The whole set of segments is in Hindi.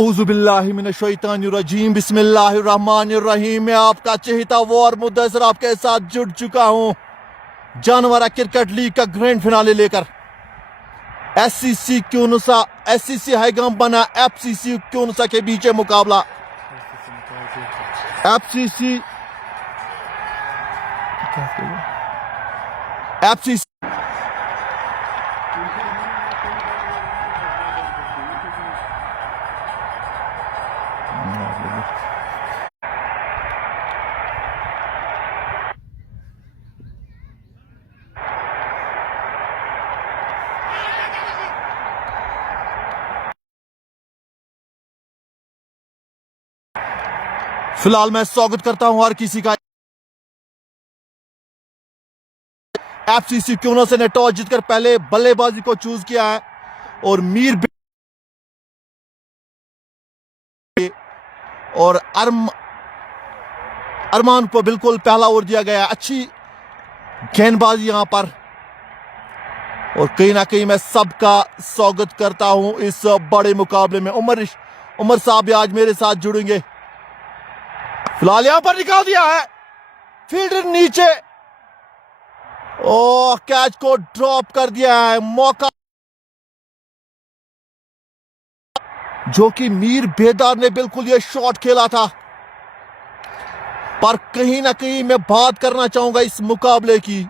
औज़ु बिल्लाहि मिनश शैतानिर रजीम बिस्मिल्लाहिर रहमानिर रहीम। मैं आपका चहेता वार मुद्दसर आपके साथ जुड़ चुका हूं जानवरा क्रिकेट लीग का ग्रैंड फिनाले लेकर। एससीसी क्यूनुसा एससीसी हाईगाम बना एफसीसी क्यूनुसा के बीच मुकाबला। एफसीसी एफसीसी फिलहाल मैं स्वागत करता हूं हर किसी का। एफसीसी क्यूनुसा ने टॉस जीतकर पहले बल्लेबाजी को चूज किया है और और अरमान को बिल्कुल पहला ओवर दिया गया। अच्छी गेंदबाजी यहां पर और कहीं ना कहीं मैं सबका स्वागत करता हूं इस बड़े मुकाबले में। उमर साहब भी आज मेरे साथ जुड़ेंगे। फिलहाल यहां पर निकाल दिया है फील्डर नीचे। ओ कैच को ड्रॉप कर दिया है। मौका जो कि मीर बेदार ने बिल्कुल ये शॉट खेला था, पर कहीं ना कहीं मैं बात करना चाहूंगा इस मुकाबले की।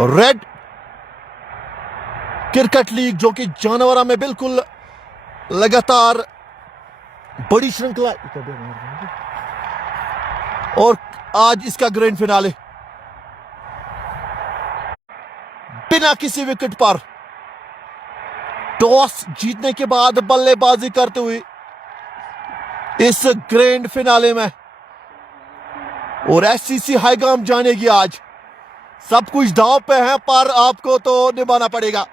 रेड क्रिकेट लीग जो कि जानवरा में बिल्कुल लगातार बड़ी श्रृंखला और आज इसका ग्रैंड फिनाले बिना किसी विकेट पर टॉस जीतने के बाद बल्लेबाजी करते हुए इस ग्रैंड फिनाले में और एससीसी हाईगाम जानेगी। आज सब कुछ दांव पे है पर आपको तो निभाना पड़ेगा।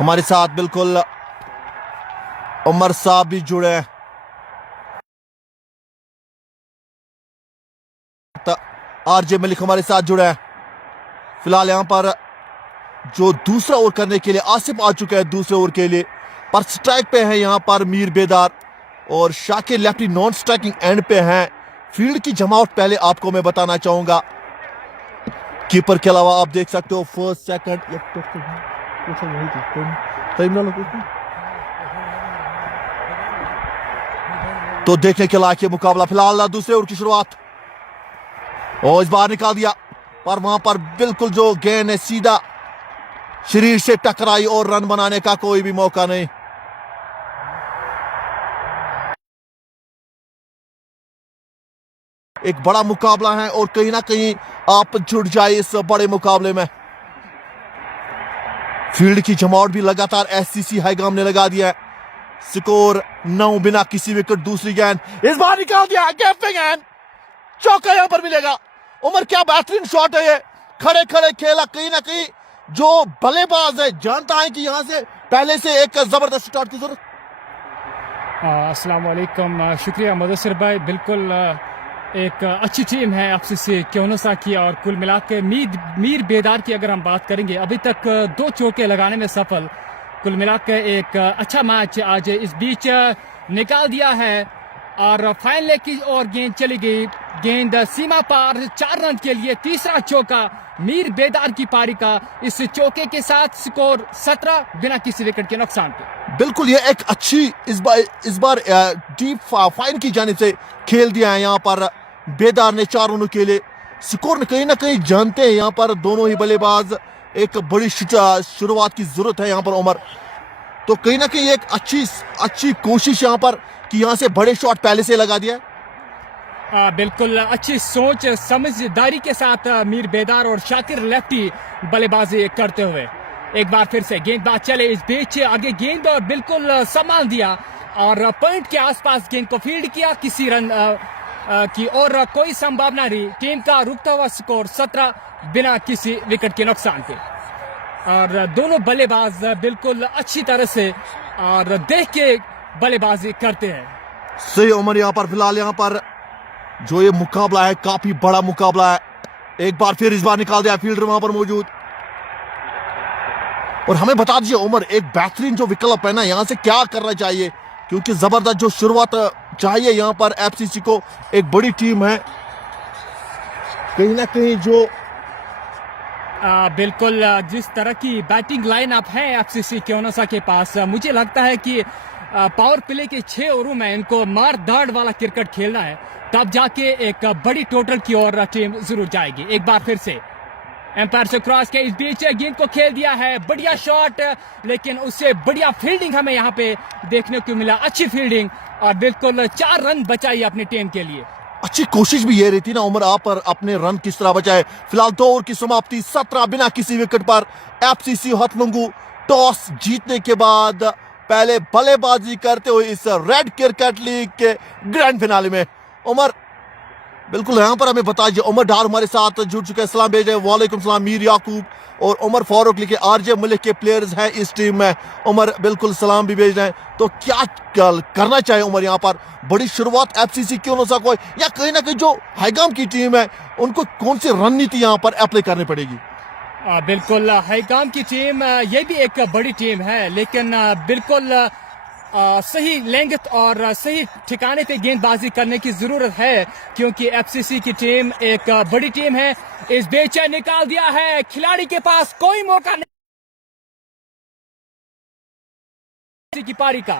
हमारे साथ बिल्कुल उमर साहब भी जुड़े हैं। आरजे मलिक हमारे साथ जुड़े हैं। फिलहाल यहां पर जो दूसरा ओवर करने के लिए आसिफ आ चुके हैं दूसरे ओवर के लिए, पर स्ट्राइक पे है यहां पर मीर बेदार और Shakir lefty non striking and पे हैं। फील्ड की जमावट पहले आपको मैं बताना चाहूंगा। कीपर के अलावा आप देख सकते हो फर्स्ट सेकंड तो देखने के लायक ये मुकाबला। फिलहाल दूसरे ओवर की शुरुआत और इस बार निकाल दिया, पर वहां पर बिल्कुल जो गेंद है सीधा शरीर से टकराई और रन बनाने का कोई भी मौका नहीं। एक बड़ा मुकाबला है और कहीं ना कहीं आप जुड़ जाए इस बड़े मुकाबले में। फील्ड की जमावट भी लगातार एससीसी हाईगाम ने लगा दिया है। स्कोर 9 बिना किसी विकेट। दूसरी गेंद इस बार निकाल दिया, गैपिंग गेंद, चौका यहां पर मिलेगा। उमर क्या बेहतरीन शॉट है ये, खड़े खड़े खेला। कहीं ना कहीं जो बल्लेबाज है जानता है कि यहां से पहले से एक जबरदस्त स्टार्ट की जरूरत। अस्सलाम वालेकुम, शुक्रिया मुदस्सिर भाई। बिल्कुल एक अच्छी टीम है एफसीसी क्यूनुसा की और कुल मिला के मीर बेदार की अगर हम बात करेंगे अभी तक 2 चौके लगाने में सफल कुल मिलाकर एक अच्छा मैच आज इस बीच निकाल दिया है और फाइनल की ओर गेंद चली गई। गेंद सीमा पार 4 रन के लिए तीसरा चौका मीर बेदार की पारी का। इस चौके के साथ स्कोर 17 बिना किसी विकेट के नुकसान के। बिल्कुल ये एक अच्छी इस बार डीप फाइन की जानिब से खेल दिया है यहाँ पर बेदार ने 4 रनों के लिए। स्कोर में कहीं ना कहीं जानते हैं यहाँ पर दोनों ही बल्लेबाज एक बड़ी शुरुआत की जरूरत है यहाँ पर उमर। तो कहीं ना कहीं एक अच्छी कोशिश यहाँ पर कि यहाँ से बड़े शॉट पहले से लगा दिया है। बिल्कुल अच्छी सोच समझदारी के साथ मीर बेदार और शाकिर लेफ्टी बल्लेबाजी करते हुए एक बार फिर से गेंदबाज चले इस बीच आगे गेंद और बिल्कुल संभाल दिया और पॉइंट के आसपास गेंद को फील्ड किया। किसी रन की और कोई संभावना नहीं। टीम का रुकता हुआ स्कोर 17 बिना किसी विकेट के नुकसान के। और दोनों बल्लेबाज बिल्कुल अच्छी तरह से और देख के बल्लेबाजी करते हैं। सही उमर यहाँ पर फिलहाल यहाँ पर जो ये मुकाबला है काफी बड़ा मुकाबला है। एक बार फिर इस बार निकाल दिया फील्डर वहां पर मौजूद। और हमें बता दीजिए उमर एक बेहतरीन जो विकल्प है ना यहाँ से क्या करना चाहिए, क्योंकि जबरदस्त जो शुरुआत चाहिए यहाँ पर एफसीसी को। एक बड़ी टीम है कहीं ना कहीं जो बिल्कुल जिस तरह की बैटिंग लाइनअप है एफसीसी क्योनोसा के पास, मुझे लगता है कि पावर प्ले के 6 ओवरों में इनको मार दाड़ वाला क्रिकेट खेलना है, तब जाके एक बड़ी टोटल की ओर टीम जरूर जाएगी। एक बार फिर से एम्पायर से क्रॉस के इस बीच गेंद को खेल दिया है। बढ़िया शॉट, लेकिन उससे बढ़िया फील्डिंग हमें यहाँ पे देखने को मिला। अच्छी फील्डिंग और बिल्कुल 4 रन बचाई अपनी टीम के लिए। अच्छी कोशिश भी ये रहती ना उमर आप पर अपने रन किस तरह बचाए। फिलहाल 2 ओवर की समाप्ति 17 बिना किसी विकेट पर। एफसीसी हथलुंगू टॉस जीतने के बाद पहले बल्लेबाजी करते हुए इस रेड क्रिकेट लीग के ग्रैंड फिनाले में। उमर बिल्कुल यहाँ पर हमें बता दीजिए उमर डार हमारे साथ जुड़ चुके हैं। सलाम भेज रहे हैं। वालेकुम सलाम। मीर याकूब और उमर फारूक लिखे आरजे मलिक के प्लेयर्स हैं इस टीम में। उमर बिल्कुल सलाम भी भेज रहे हैं। तो क्या करना चाहिए उमर यहाँ पर? बड़ी शुरुआत एफसीसी क्यों ना कोई या कहीं ना कहीं जो हाईगाम की टीम है उनको कौन सी रणनीति यहाँ पर अप्लाई करनी पड़ेगी? बिल्कुल हाईगाम की टीम ये भी एक बड़ी टीम है, लेकिन बिल्कुल सही लेंथ और सही ठिकाने पे गेंदबाजी करने की जरूरत है, क्योंकि एफसीसी की टीम एक बड़ी टीम है। इस बीच निकाल दिया है, खिलाड़ी के पास कोई मौका नहीं की पारी का।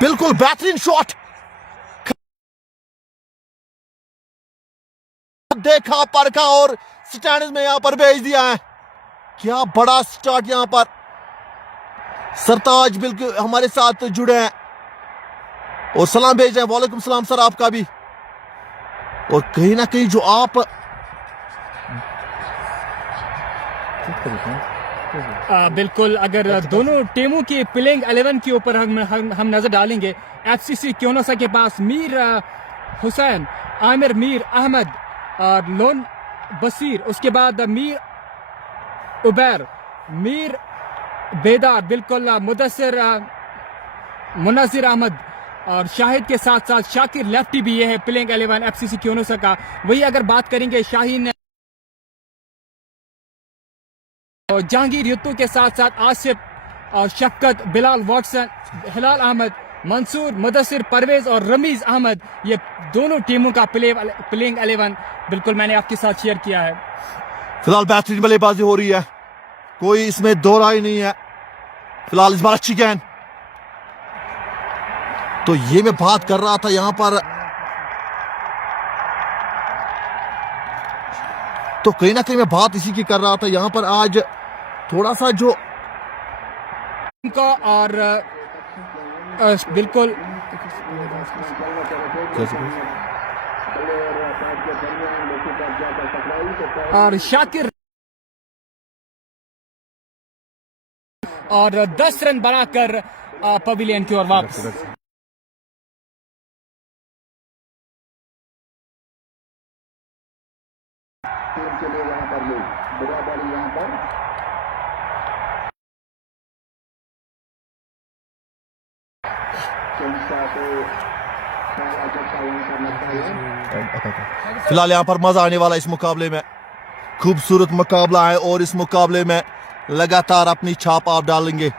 बिल्कुल बेहतरीन शॉट देखा परखा और स्टैंड में यहां पर भेज दिया है। क्या बड़ा स्टार्ट यहां पर। सरताज बिल्कुल हमारे साथ जुड़े हैं और सलाम भेज रहे हैं। वालेकुम सलाम सर आपका भी। और कहीं ना कहीं जो आप बिल्कुल अगर दोनों टीमों की प्लेइंग 11 के ऊपर हम नजर डालेंगे, एफसीसी क्योनोसा के पास मीर हुसैन, आमिर मीर अहमद और लोन बसीर, उसके बाद मीर उबैर, मीर बेदार, बिल्कुल मुदस्सिर, मुनाजिर अहमद और शाहिद के साथ साथ शाकिर लेफ्टी भी ये है प्लेइंग 11 एफसीसी क्योनोसा का। वही अगर बात करेंगे शाहीन और जहांगीर युत्तू के साथ साथ आसिफ और शफकत, बिलाल वाटसन, हिलाल अहमद, मंसूर, मुदस्सिर, परवेज और रमीज अहमद, ये दोनों टीमों का प्लेइंग 11 बिल्कुल मैंने आपके साथ शेयर किया है। फिलहाल बेहतरीन बल्लेबाजी हो रही है, कोई इसमें दो राय नहीं है। फिलहाल इस बार अच्छी गेंद। तो ये मैं बात कर रहा था यहां पर, तो कहीं ना कहीं मैं बात इसी की कर रहा था यहां पर। आज थोड़ा सा जो को और बिल्कुल और शाकिर और 10 रन बनाकर पवेलियन की ओर वापस। फिलहाल यहाँ पर मजा आने वाला इस मुकाबले में। खूबसूरत मुकाबला है और इस मुकाबले में लगातार अपनी छाप आप डालेंगे।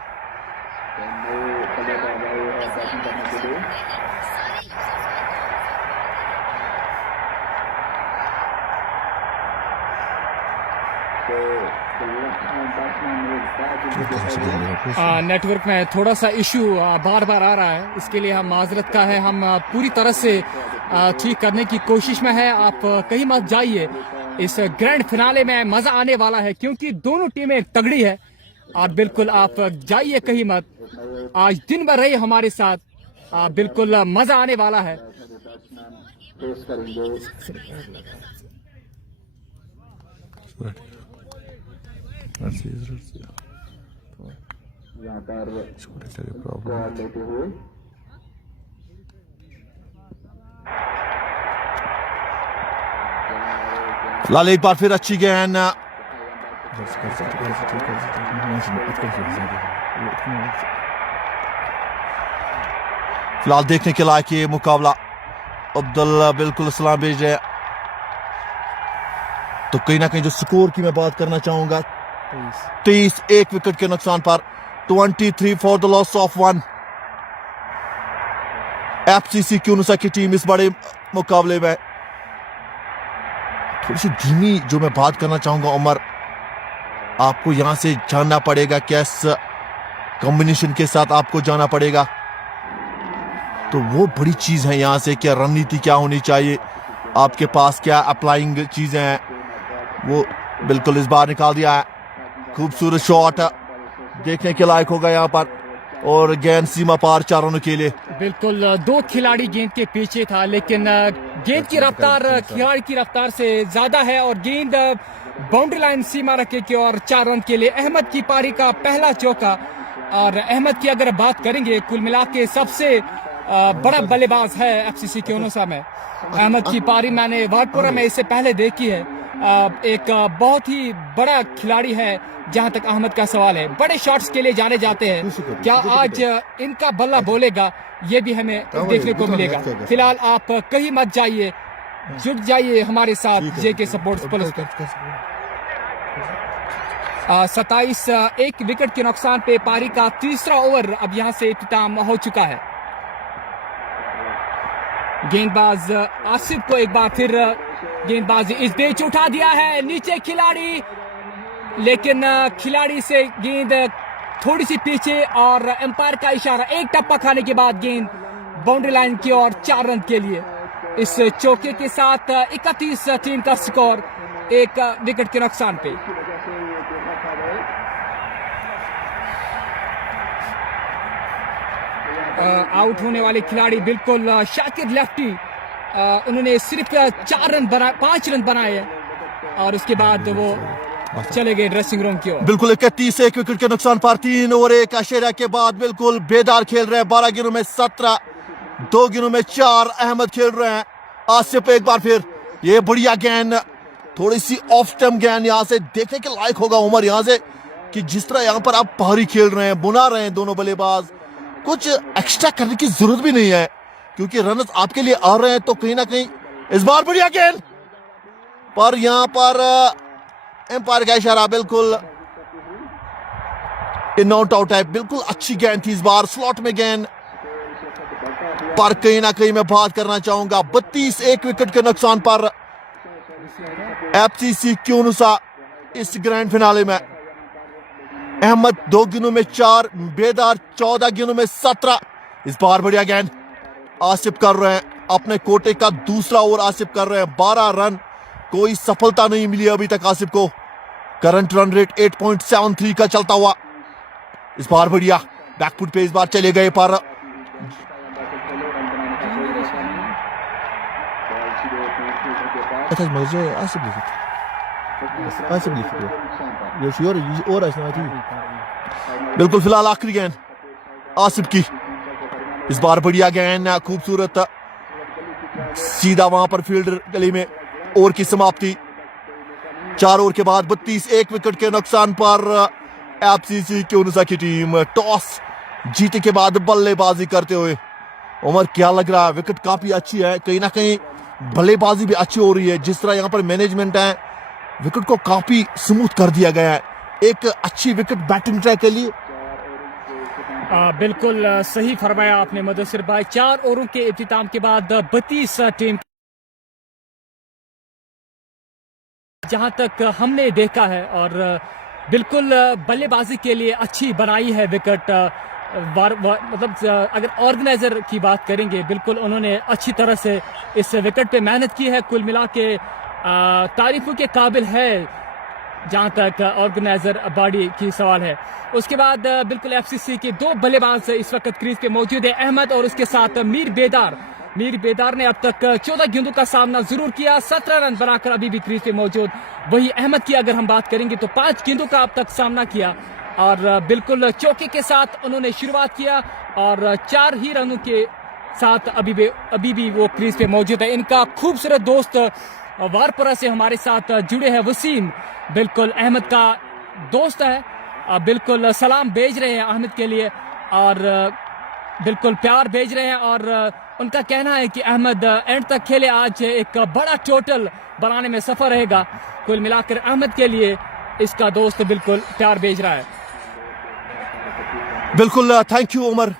नेटवर्क में थोड़ा सा इशू बार बार आ रहा है, इसके लिए हम माजरत का है। हम पूरी तरह से ठीक करने की कोशिश में है। आप कहीं मत जाइए, इस ग्रैंड फिनाले में मजा आने वाला है क्योंकि दोनों टीमें तगड़ी है। और बिल्कुल आप जाइए कहीं मत, आज दिन भर रहिए हमारे साथ, बिल्कुल मजा आने वाला है। फिलहाल एक बार फिर अच्छी गेंद, फिलहाल देखने के लायक ये मुकाबला। अब्दुल्ला बिल्कुल सलाम भेज रहे हैं। तो कहीं ना कहीं जो स्कोर की मैं बात करना चाहूंगा, 23 एक विकेट के नुकसान पर, 23 for the loss of 1। FCC क्यूनुसा की टीम इस बड़े मुकाबले में थोड़ी सी धीमी जो मैं बात करना चाहूंगा उमर, आपको यहां से जानना पड़ेगा किस कॉम्बिनेशन के साथ आपको जाना पड़ेगा। तो वो बड़ी चीज है यहां से, क्या रणनीति क्या होनी चाहिए आपके पास, क्या अप्लाइंग चीजें हैं, वो बिल्कुल इस बार निकाल दिया है। खूबसूरत शॉट देखने के लायक होगा यहाँ पर, और गेंद सीमा पार 4 रनों के लिए। बिल्कुल 2 खिलाड़ी गेंद के पीछे था, लेकिन गेंद की रफ्तार खिलाड़ी की रफ्तार से ज्यादा है और गेंद बाउंड्री लाइन सीमा रखे की और 4 रन के लिए। अहमद की पारी का पहला चौका, और अहमद की अगर बात करेंगे कुल मिला के सबसे बड़ा बल्लेबाज है एफसीसी क्यूनुसा में। अहमद की पारी मैंने वाटपुरा में इससे पहले देखी है। एक बहुत ही बड़ा खिलाड़ी है जहां तक अहमद का सवाल है। बड़े शॉट्स के लिए जाने जाते हैं, क्या आज इनका बल्ला बोलेगा, ये भी हमें देखने को मिलेगा। फिलहाल आप कहीं मत जाइए, जुट जाइए हमारे साथ जेके स्पोर्ट्स प्लस पर। 27 एक विकेट के नुकसान पे पारी का तीसरा ओवर अब यहां से इख्तिताम हो चुका है। गेंदबाज आसिफ को एक बार फिर गेंदबाजी इस बेच उठा दिया है, नीचे खिलाड़ी, लेकिन खिलाड़ी से गेंद थोड़ी सी पीछे और एम्पायर का इशारा, एक टप्पा खाने के बाद गेंद बाउंड्री लाइन की ओर 4 रन के लिए। इस चौके के साथ 31 टीम का स्कोर 1 विकेट के नुकसान पे। आउट होने वाले खिलाड़ी बिल्कुल शाकिर लेफ्टी, उन्होंने सिर्फ 5 रन बनाए और उसके बाद वो चले गए ड्रेसिंग रूम की ओर। बिल्कुल 31 एक विकेट के नुकसान पर 3 ओवर 1 अशेरा के बाद बिल्कुल बेदार खेल रहे हैं। 12 गेंदों में 17, 2 गेंदों में 4 अहमद खेल रहे हैं। आसिफ एक बार फिर, ये बढ़िया गेंद, थोड़ी सी ऑफ स्टंप गेंद, यहां से देखने के लायक होगा उमर यहां से कि जिस तरह यहां पर आप भारी खेल रहे हैं, बुना रहे हैं दोनों बल्लेबाज, कुछ एक्स्ट्रा करने की जरूरत भी नहीं है क्योंकि रनर्स आपके लिए आ रहे हैं। तो कहीं ना कहीं इस बार बढ़िया गेंद पर यहां पर एम्पायर का इशारा, बिल्कुल नॉट आउट है। बिल्कुल अच्छी गेंद थी इस बार, स्लॉट में गेंद पर कहीं ना कहीं मैं बात करना चाहूंगा 32 एक विकेट के नुकसान पर एफसीसी क्यूनुसा इस ग्रैंड फिनाले में। अहमद 2 गेंदों में 4, बेदार 14 गेंदों में 17। इस बार बढ़िया गेंद आसिफ कर रहे हैं, अपने कोटे का दूसरा ओवर आसिफ कर रहे हैं। 12 रन, कोई सफलता नहीं मिली अभी तक आसिफ को। करंट रन रेट 8.73 का चलता हुआ। इस बार बढ़िया बैकफुट पे इस बार चले गए पर बिल्कुल फिलहाल आखिरी गेंद आसिफ की। इस बार बढ़िया गेंद, खूबसूरत, सीधा वहां पर फील्डर गली में। ओवर की समाप्ति 4 ओवर के बाद 32 एक विकेट के नुकसान पर एफसीसी क्यूनुसा की टीम टॉस जीते के बाद बल्लेबाजी करते हुए। उमर क्या लग रहा है? विकेट काफी अच्छी है, कहीं ना कहीं बल्लेबाजी भी अच्छी हो रही है। जिस तरह यहाँ पर मैनेजमेंट है, विकेट को काफी स्मूथ कर दिया गया है। एक अच्छी विकेट बैटिंग ट्राई के लिए। बिल्कुल सही फरमाया आपने मुदस्सिर भाई। 4 ओवरों के इख्तिताम के बाद 32 टीम, जहां तक हमने देखा है, और बिल्कुल बल्लेबाजी के लिए अच्छी बनाई है विकेट। मतलब अगर ऑर्गेनाइजर की बात करेंगे, बिल्कुल उन्होंने अच्छी तरह से इस विकेट पे मेहनत की है। कुल मिला के तारीफों के काबिल है जहां तक ऑर्गेनाइजर बॉडी की सवाल है। उसके बाद बिल्कुल एफसीसी के 2 बल्लेबाज इस वक्त क्रीज पे मौजूद है, अहमद और उसके साथ मीर बेदार। मीर बेदार ने अब तक 14 गेंदों का सामना जरूर किया, 17 रन बनाकर अभी भी क्रीज पे मौजूद। वही अहमद की अगर हम बात करेंगे तो 5 गेंदों का अब तक सामना किया, और बिल्कुल चौके के साथ उन्होंने शुरुआत किया, और 4 ही रनों के साथ अभी भी वो क्रीज पे मौजूद है। इनका खूबसूरत दोस्त वारपुरा से हमारे साथ जुड़े हैं वसीम, बिल्कुल अहमद का दोस्त है। बिल्कुल सलाम भेज रहे हैं अहमद के लिए, और बिल्कुल प्यार भेज रहे हैं, और उनका कहना है कि अहमद एंड तक खेले, आज एक बड़ा टोटल बनाने में सफर रहेगा। कुल मिलाकर अहमद के लिए इसका दोस्त बिल्कुल प्यार भेज रहा है। बिल्कुल थैंक यू उमर।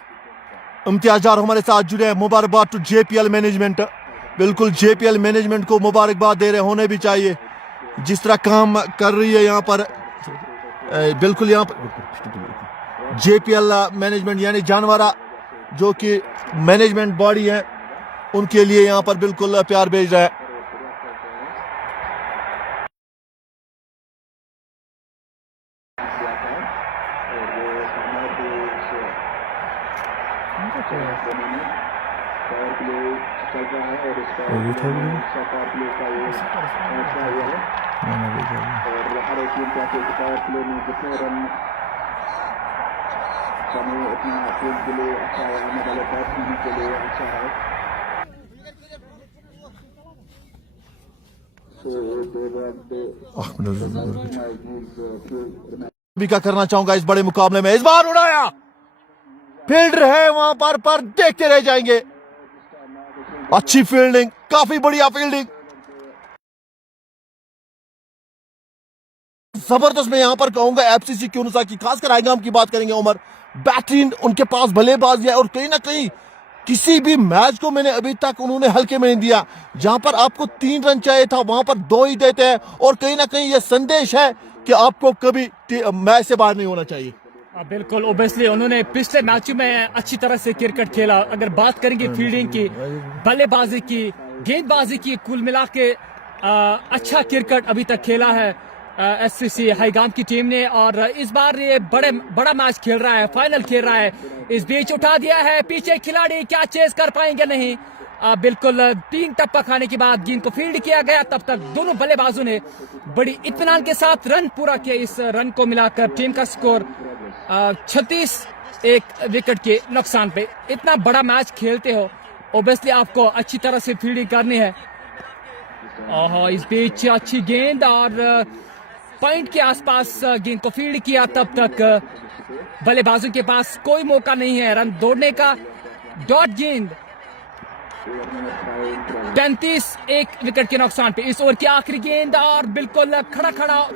इम्तियाज़ हमारे साथ जुड़े हैं। मुबारकबाद टू जेपीएल मैनेजमेंट। बिल्कुल जेपीएल मैनेजमेंट को मुबारकबाद दे रहे, होने भी चाहिए जिस तरह काम कर रही है यहाँ पर। बिल्कुल यहाँ पर जेपीएल मैनेजमेंट यानी जानवरा जो कि मैनेजमेंट बॉडी है, उनके लिए यहाँ पर बिल्कुल प्यार भेज रहा है। भी क्या करना चाहूंगा इस बड़े मुकाबले में। इस बार उड़ाया, फील्डर है वहां पर देखते रह जाएंगे। अच्छी फील्डिंग, काफी बढ़िया फील्डिंग, जबरदस्त। मैं यहां पर कहूंगा एफसीसी क्यूनुसा की, खासकर आइगाम की बात करेंगे उमर, बेहतरीन उनके पास बल्लेबाजी है, और कहीं ना कहीं किसी भी मैच को मैंने अभी तक उन्होंने हल्के में नहीं दिया। जहां पर आपको 3 रन चाहिए था वहां पर 2 ही देते हैं, और कहीं ना कहीं यह संदेश है कि आपको कभी मैच से बाहर नहीं होना चाहिए। बिल्कुल ओबियसली उन्होंने पिछले मैचों में अच्छी तरह से क्रिकेट खेला। अगर बात करेंगे फील्डिंग की, बल्लेबाजी की, गेंदबाजी की, कुल मिला के अच्छा क्रिकेट अभी तक खेला है एससीसी हाईगाम की टीम ने, और इस बार ये बड़ा मैच खेल रहा है, फाइनल खेल रहा है। इस बीच उठा दिया है पीछे खिलाड़ी, क्या चेस कर पाएंगे नहीं। बिल्कुल 3 टप्पा खाने के बाद गेंद को फील्ड किया गया, तब तक दोनों बल्लेबाजों ने बड़ी इत्मीनान के साथ रन पूरा किया। इस रन को मिलाकर टीम का स्कोर 36, 1 विकेट के नुकसान पे। इतना बड़ा मैच खेलते हो, ओबियसली आपको अच्छी तरह से फील्डिंग करनी है। इस बीच अच्छी गेंद, और पॉइंट के आसपास गेंद को फील्ड किया, तब तक बल्लेबाजों के पास कोई मौका नहीं है रन दौड़ने का। डॉट गेंद 35, 1 विकेट के नुकसान पे। इस ओवर की आखिरी गेंद, और बिल्कुल खड़ा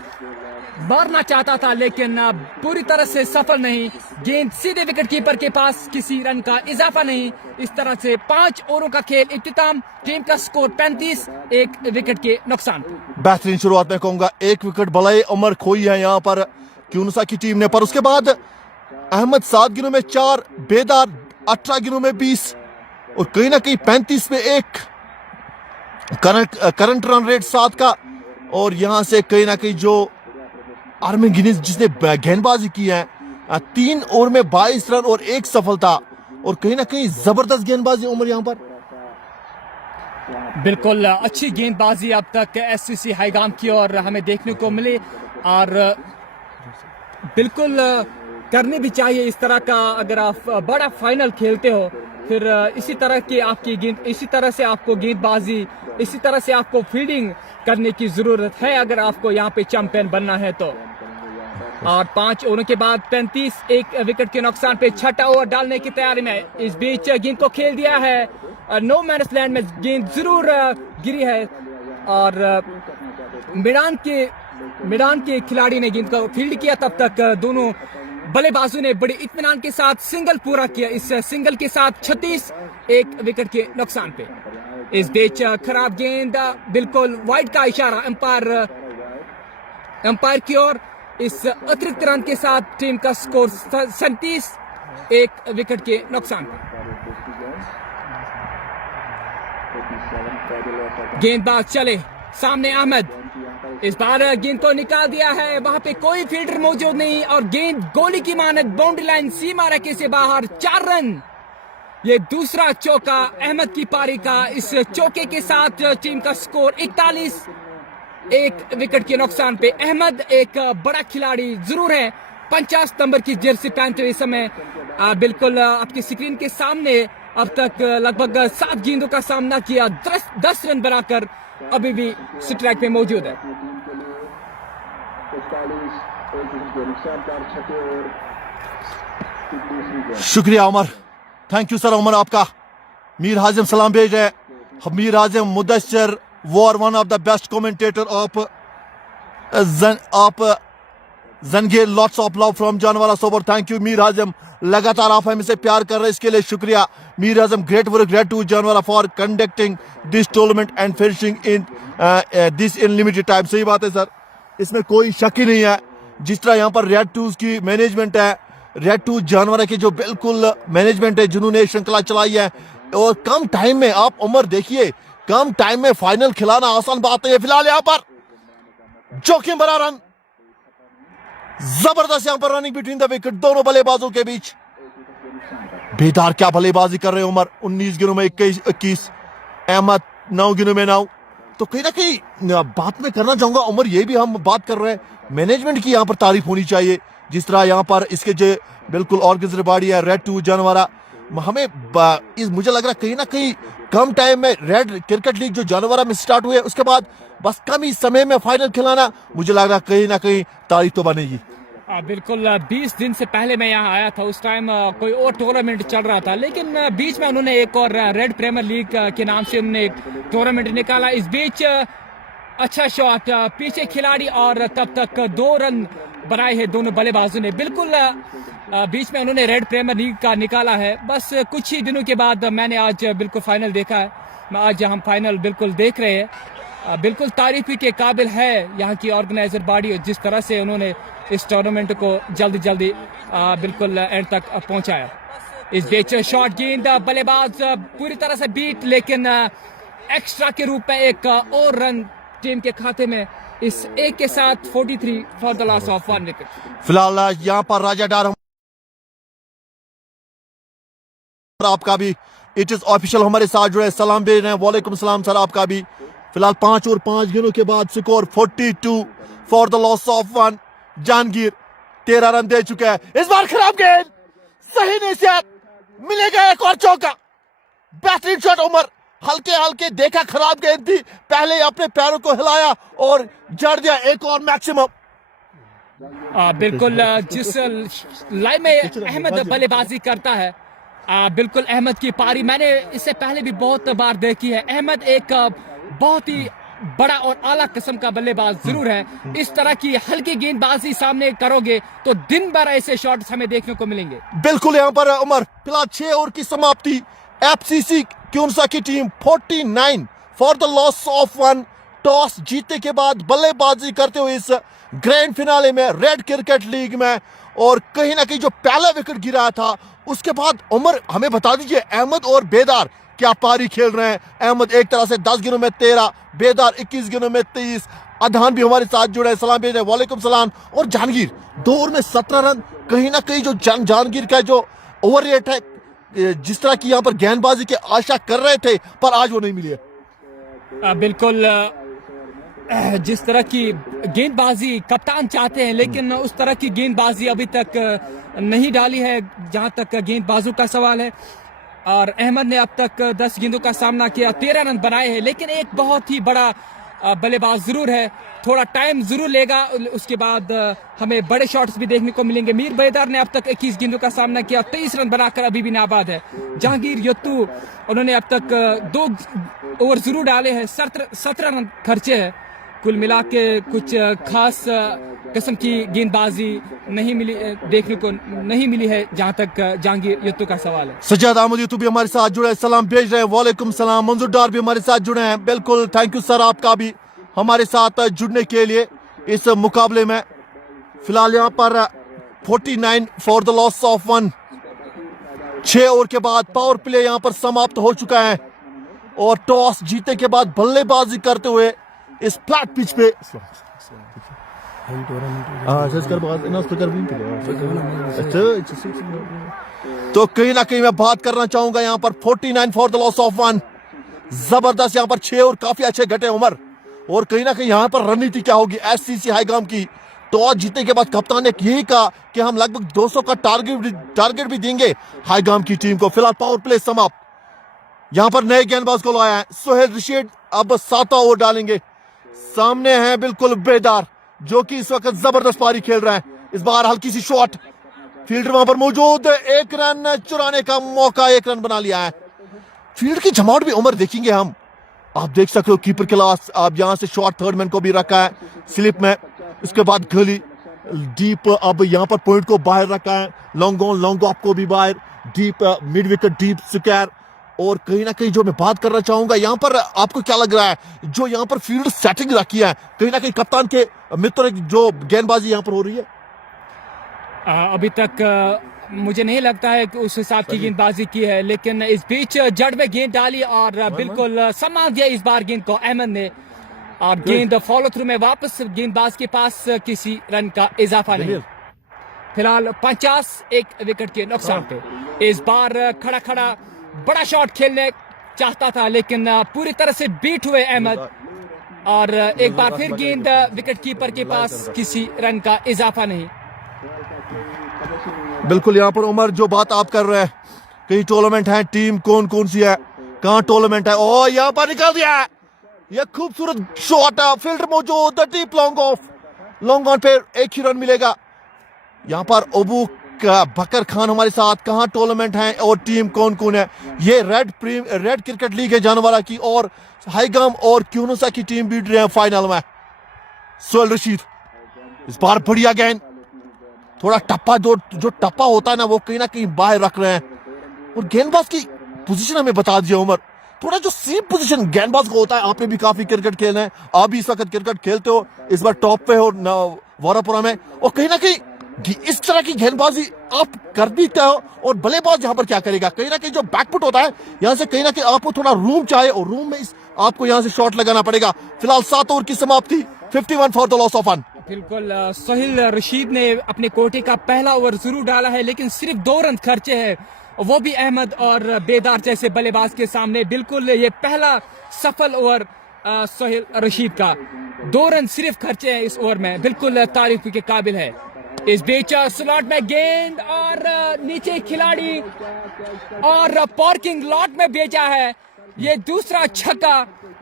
मारना चाहता था लेकिन पूरी तरह से सफल नहीं। गेंद सीधे विकेट कीपर के पास, किसी रन का इजाफा नहीं। इस तरह से 5 ओवरों का खेल इख्तिताम, टीम का स्कोर 35, 1 विकेट के नुकसान। बेहतरीन शुरुआत में कहूंगा, 1 विकेट भले उमर खोई है यहाँ पर क्यूनुसा की टीम ने, पर उसके बाद अहमद 7 गेंदों में 4, बेदार 18 गेंदों में 20, और कहीं ना कहीं 35 में 1 करंट रन रेट 7 का। और यहां से कहीं ना कहीं जो आर्मिन गिनीज जिसने गेंदबाजी की है, 3 ओवर में 22 रन और 1 सफलता, और कहीं ना कहीं जबरदस्त गेंदबाजी उमर यहां पर। बिल्कुल अच्छी गेंदबाजी अब तक एससीसी हाईगाम की और हमें देखने को मिली, और बिल्कुल करनी भी चाहिए इस तरह का। अगर आप बड़ा फाइनल खेलते हो, फिर इसी तरह की आपकी गेंद, इसी तरह से आपको गेंदबाजी, इसी तरह से आपको फील्डिंग करने की जरूरत है अगर आपको यहाँ पे चैंपियन बनना है तो। और 5 ओवरों के बाद 35, 1 विकेट के नुकसान पे 6ठा ओवर डालने की तैयारी में। इस बीच गेंद को खेल दिया है, नो मैनस लैंड में गेंद जरूर गिरी है, और मैदान के मैदान के खिलाड़ी ने गेंद को फील्ड किया, तब तक दोनों बल्लेबाजों ने बड़े इत्मीनान के साथ सिंगल पूरा किया। इस सिंगल के साथ 36 एक विकेट के नुकसान पे। इस बीच खराब गेंद, बिल्कुल वाइड का इशारा अंपायर की ओर। इस अतिरिक्त रन के साथ टीम का स्कोर 37 एक विकेट के नुकसान पे। गेंदबाज चले सामने अहमद, इस बार गेंद को निकाल दिया है, वहां पे कोई फील्डर मौजूद नहीं और गेंद गोली की मानक बाउंड्री लाइन सीमा रेखे से बाहर। 4 रन, ये दूसरा चौका अहमद की पारी का। इस चौके के साथ टीम का स्कोर 41 एक विकेट के नुकसान पे। अहमद एक बड़ा खिलाड़ी जरूर है, 50 नंबर की जर्सी पहनते हुए समय बिल्कुल आपकी स्क्रीन के सामने अब तक लगभग 7 गेंदों का सामना किया, 10 रन बनाकर अभी भी स्ट्राइक पे मौजूद है। शुक्रिया Umar, thank you sir Umar आपका। मीर हाजिम सलाम भेज रहे हैं। Mir Hazim Mudassir War one of the best commentator of Jahangir, lots of love from Janwala Sopore. Thank you Mir Hazim, लगातार आप हमें से प्यार कर रहे हैं, इसके लिए शुक्रिया Mir Hazim. Great work, great to Janwala for conducting this tournament and finishing in this in limited time. सही बात है सर, इसमें कोई शक ही नहीं है। जिस तरह यहाँ पर रेड टूज की मैनेजमेंट है, रेड टू जानवरा की जो बिल्कुल मैनेजमेंट है जिन्होंने श्रृंखला चलाई है, और कम टाइम में आप उमर देखिए, कम टाइम में फाइनल खिलाना आसान बात नहीं है। फिलहाल यहाँ पर जोखिम भरा रन, जबरदस्त यहाँ पर रनिंग बिटवीन द विकेट दोनों बल्लेबाजों के बीच। बेदार क्या बल्लेबाजी कर रहे हैं उमर, 19 गेंदों में 21, अहमद 9 गेंदों में 9। तो कहीं ना कहीं बात में करना चाहूंगा उमर, ये भी हम बात कर रहे हैं मैनेजमेंट की, यहाँ पर तारीफ होनी चाहिए। जिस तरह यहाँ पर इसके जो बिल्कुल ऑर्गेनाइजर बॉडी है रेड टू जानवरा, हमें मुझे लग रहा है कहीं ना कहीं कम टाइम में रेड क्रिकेट लीग जो जानवरा में स्टार्ट हुई है, उसके बाद बस कम ही समय में फाइनल खिलाना, मुझे लग रहा है कहीं ना कहीं तारीफ तो बनेगी। बिल्कुल 20 दिन से पहले मैं यहाँ आया था, उस टाइम कोई और टूर्नामेंट चल रहा था, लेकिन बीच में उन्होंने एक और रेड प्रीमियर लीग के नाम से उन्होंने एक टूर्नामेंट निकाला। इस बीच अच्छा शॉट, पीछे खिलाड़ी और तब तक 2 रन बनाए हैं दोनों बल्लेबाजों ने। बिल्कुल बीच में उन्होंने रेड प्रीमियर लीग का निकाला है। बस कुछ ही दिनों के बाद मैंने आज बिल्कुल फाइनल देखा है। आज हम फाइनल बिल्कुल देख रहे हैं, बिल्कुल तारीफी के काबिल है यहाँ की ऑर्गेनाइजर बॉडी, जिस तरह से उन्होंने इस टूर्नामेंट को जल्दी बिल्कुल एंड तक पहुंचाया। इस बीच शॉट गेंद, बल्लेबाज पूरी तरह से बीट, लेकिन एक्स्ट्रा के रूप में एक और रन टीम के खाते में। इस एक के साथ 43 for the loss of 1 wicket. फिलहाल यहाँ पर राजा डार आपका भी इट इज ऑफिशियल हमारे साथ जुड़े, सलाम भेज रहे हैं। वालेकुम सलाम सर आपका भी। फिलहाल 5 और 5 गेंदों के बाद score 42 for the loss of 1। Jahangir 13 run दे चुका है। इस बार खराब गेंद, सही निशान, मिलेगा एक और चौका। बेहतरीन शॉट उमर, हल्के हल्के देखा खराब गेंद थी, पहले अपने पैरों को हिलाया और जड़ दिया एक और मैक्सिमम। बिल्कुल जिस लाइन में अहमद बल्लेबाजी करता है, बिल्कुल अहमद की पारी मैंने इससे पहले भी बहुत बार देखी है। अहमद एक बहुत ही बड़ा और आला किस्म का बल्लेबाज जरूर है। इस तरह की हल्की गेंदबाजी सामने करोगे तो दिन भर ऐसे शॉट्स हमें देखने को मिलेंगे। बिल्कुल यहाँ पर उमर, फिलहाल 6 ओवर की समाप्ति। एफसीसी क्यूनसा की team 49 for the loss of 1। Toss जीतने के बाद बल्लेबाजी करते हुए इस ग्रैंड फिनाले में रेड क्रिकेट लीग में, और कहीं ना कहीं जो पहला विकेट गिरा था उसके बाद उमर हमें बता दीजिए अहमद और बेदार क्या पारी खेल रहे हैं। अहमद एक तरह से 10 गेंदों में 13, बेदार 21 गेंदों में 23। अदहान भी हमारे साथ जुड़े हैं, सलाम भेज रहे हैं। वालेकुम सलाम। और जहांगीर 2 ओवर में 17 रन, कहीं ना कहीं जो जहांगीर का जो ओवर रेट है, जिस तरह की यहाँ पर गेंदबाजी की आशा कर रहे थे पर आज वो नहीं मिली है। बिल्कुल जिस तरह की गेंदबाजी कप्तान चाहते हैं, लेकिन उस तरह की गेंदबाजी अभी तक नहीं डाली है जहां तक गेंदबाजों का सवाल है। और अहमद ने अब तक 10 गेंदों का सामना किया, 13 रन बनाए हैं, लेकिन एक बहुत ही बड़ा बल्लेबाज जरूर है, थोड़ा टाइम जरूर लेगा, उसके बाद हमें बड़े शॉट्स भी देखने को मिलेंगे। मीर बेदार ने अब तक 21 गेंदों का सामना किया, 23 रन बनाकर अभी भी नाबाद है। जहांगीर यत्तू उन्होंने अब तक 2 ओवर जरूर डाले हैं, 17 रन खर्चे हैं, कुल मिला के कुछ खास किस्म की गेंदबाजी नहीं मिली, देखने को नहीं मिली है जहां तक जहांगीर युत्तु का सवाल है। सज्जाद अहमद यूतु भी हमारे साथ जुड़े हैं, सलाम भेज रहे हैं। वालेकुम सलाम। मंजूर डार भी हमारे साथ जुड़े हैं। बिल्कुल, थैंक यू सर आपका भी हमारे साथ जुड़ने के लिए इस मुकाबले में। फिलहाल यहाँ पर 49 for the loss of 1। 6 over के बाद पावर प्ले यहाँ पर समाप्त हो चुका है और टॉस जीतने के बाद बल्लेबाजी करते हुए इस फ्लैट पिच पे तो कहीं ना कहीं मैं बात करना चाहूंगा यहाँ पर 49 फॉर द लॉस ऑफ 1। जबरदस्त यहाँ पर 6 और काफी अच्छे घटे उमर। और कहीं ना कहीं यहाँ पर रणनीति क्या होगी एससीसी हाईगाम की। टॉस जीतने के बाद कप्तान ने यही कहा कि हम लगभग 200 का टारगेट भी देंगे हाईगाम की टीम को। फिलहाल पावर प्ले समाप्त। यहाँ पर नए गेंदबाज को लाया है सोहेल रशीद। अब 7वां ओवर डालेंगे। सामने है बिल्कुल बेदार जो कि इस वक्त जबरदस्त पारी खेल रहा है। इस बार हल्की सी शॉट, फील्डर वहां पर मौजूद, 1 रन चुराने का मौका, 1 रन बना लिया है। फील्ड की जमावट भी उमर देखेंगे हम, आप देख सकते हो कीपर के लास्ट। आप यहां से शॉट थर्ड मैन को भी रखा है स्लिप में, उसके बाद गली डीप, अब यहां पर पॉइंट को बाहर रखा है, लॉन्ग ऑन लॉन्ग ऑफ को भी बाहर, deep mid wicket deep square. और कहीं ना कहीं जो मैं बात करना चाहूंगा यहाँ पर, आपको क्या लग रहा है जो यहाँ पर फील्ड सेटिंग रखी है कहीं ना कहीं कप्तान के मित्र जो गेंदबाजी यहाँ पर हो रही है? अभी तक मुझे नहीं लगता है कि उस हिसाब की गेंदबाजी की है, लेकिन इस बीच जड़ में गेंद डाली और बिल्कुल संभाल दिया इस बार गेंद को अहमद ने। और गेंद फॉलो थ्रू में वापस गेंदबाज के पास किसी रन का इजाफा नहीं। फिलहाल 51 विकेट के नुकसान पे इस बार खड़ा खड़ा बड़ा शॉट खेलने चाहता था, लेकिन पूरी तरह से बीट हुए अहमद। और एक बार फिर गेंद विकेट कीपर के पास किसी रन का इजाफा नहीं। बिल्कुल, यहाँ पर उमर जो बात आप कर रहे हैं, कई टूर्नामेंट है, टीम कौन कौन सी है, कहाँ टूर्नामेंट है, और यहाँ पर निकल दिया है यह खूबसूरत शॉट। फील्डर मौजूद, deep long off, long on पे 1 ही रन मिलेगा। यहाँ पर अबू बकर खान हमारे साथ, कहाँ टूर्नामेंट है और टीम कौन कौन है? ये रेड क्रिकेट लीग है जानवरा की, और हाईगाम और क्यूनुसा की टीम भी रहे हैं फाइनल में। सोहेल रशीद इस बार बढ़िया गेंद, थोड़ा टप्पा, जो टप्पा होता है ना वो कहीं ना कहीं बाहर रख रहे हैं। और गेंदबाज की पोजीशन हमें बता दिया उमर, थोड़ा जो सेम पोजीशन गेंदबाज को होता है। आपने भी काफी क्रिकेट खेले हैं, आप भी इस वक्त क्रिकेट खेलते हो, इस बार टॉप पे हो वारापुरा में, और कहीं ना कहीं इस तरह की गेंदबाजी आप कर भी हो। और बल्लेबाज यहाँ पर क्या करेगा, कहीं ना कहीं जो बैकफुट होता है यहाँ से कहीं ना कहीं आपको थोड़ा रूम चाहिए, और रूम में आपको यहाँ से शॉट लगाना पड़ेगा। फिलहाल 7 ओवर की समाप्ति, 51 फॉर द लॉस ऑफ 1। बिल्कुल, सोहेल रशीद ने अपने कोटे का पहला ओवर जरूर डाला है, लेकिन सिर्फ 2 रन खर्चे हैं, वो भी अहमद और बेदार जैसे बल्लेबाज के सामने। बिल्कुल ये पहला सफल ओवर सोहेल रशीद का, 2 रन सिर्फ खर्चे हैं इस ओवर में, बिल्कुल तारीफ के काबिल है। इस बीच स्लॉट में गेंद और नीचे खिलाड़ी और पार्किंग लॉट में भेजा है। ये दूसरा छक्का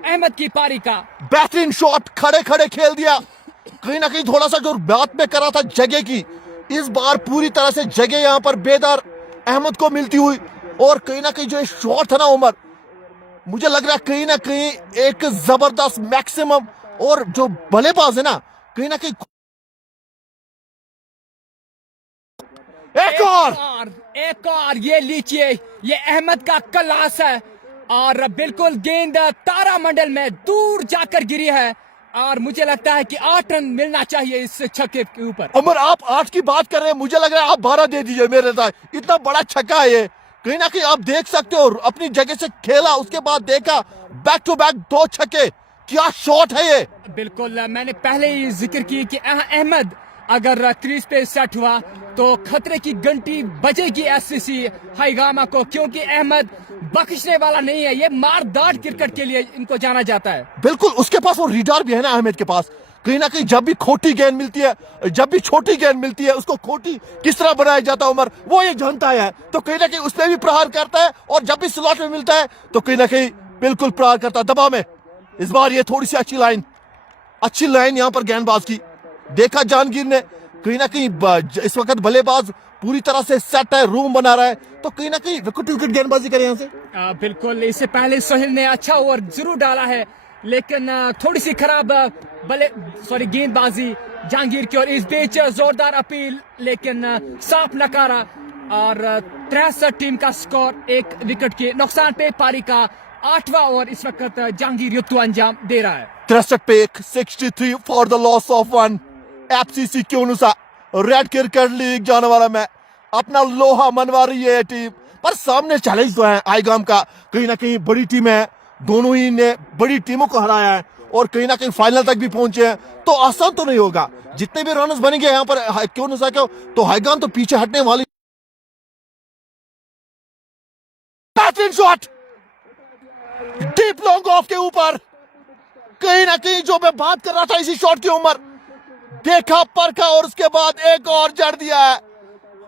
अहमद की पारी का। बेहतरीन शॉट, खड़े खड़े खेल दिया। कहीं ना कहीं थोड़ा सा जो बात में करा था जगह की, इस बार पूरी तरह से जगह यहाँ पर बेदार अहमद को मिलती हुई। और कहीं ना कहीं जो शॉट था ना उमर, मुझे लग रहा है कहीं ना कहीं एक जबरदस्त मैक्सिमम, और जो बल्लेबाज है ना कहीं ना कहीं एक और ये लीजिए, ये अहमद का क्लास है। और बिल्कुल गेंद तारामंडल में दूर जाकर गिरी है, और मुझे लगता है कि 8 रन मिलना चाहिए इस छक्के के ऊपर। अमर, आप 8 की बात कर रहे हैं, मुझे लग रहा है आप 12 दे दीजिए मेरे साथ। इतना बड़ा छक्का है ये, कहीं ना कहीं आप देख सकते हो, अपनी जगह से खेला, उसके बाद देखा बैक टू बैक 2 छक्के, क्या शॉट है ये। बिल्कुल, मैंने पहले ही जिक्र की कि अहमद अगर क्रीज पे सेट हुआ तो खतरे की घंटी बजेगी एससीसी हाईगामा को, क्योंकि अहमद बख्शने वाला नहीं है। ये मारदार क्रिकेट के लिए इनको जाना जाता है। बिल्कुल, उसके पास वो रीडार भी है ना अहमद के पास। कहीं ना कहीं जब भी खोटी गेंद मिलती है, जब भी छोटी गेंद मिलती है, उसको खोटी किस तरह बनाया जाता है उमर, वो ये जानता है। तो कहीं ना कहीं उस पर भी प्रहार करता है, और जब भी स्लॉट में मिलता है तो कहीं ना कहीं बिल्कुल प्रहार करता है दबाव में। इस बार ये थोड़ी सी अच्छी लाइन यहाँ पर गेंदबाज की देखा जहांगीर ने। कहीं ना कहीं इस वक्त बल्लेबाज पूरी तरह से सेट है, रूम बना रहा है, तो कहीं ना कहीं विकेट गेंदबाजी करे यहाँ से। बिल्कुल, इससे पहले सोहेल ने अच्छा ओवर जरूर डाला है, लेकिन थोड़ी सी खराब गेंदबाजी जहांगीर की, और इस बीच जोरदार अपील लेकिन साफ नकारा, और 63 टीम का स्कोर 1 विकेट के नुकसान पे पारी का 8वां ओवर इस वक्त जहांगीर युद्धू अंजाम दे रहा है। 63 पे 63 for the loss of 1। FCC क्योनुसा रेड क्रिकेट लीग जाने वाला मैं अपना लोहा मनवा रही है टीम, पर सामने चैलेंज तो है आईगाम का। कहीं ना कहीं बड़ी टीम है, दोनों ही ने बड़ी टीमों को हराया है और कहीं ना कहीं फाइनल तक भी पहुंचे हैं, तो आसान तो नहीं होगा। जितने भी रन बनेंगे यहाँ पर क्योनुसा के, तो हाईगाम तो पीछे हटने वाली। शॉट डीप लॉन्ग ऑफ के ऊपर, कहीं ना कहीं जो मैं बात कर रहा था इसी शॉट की उम्र, देखा परखा और उसके बाद एक और जड़ दिया है।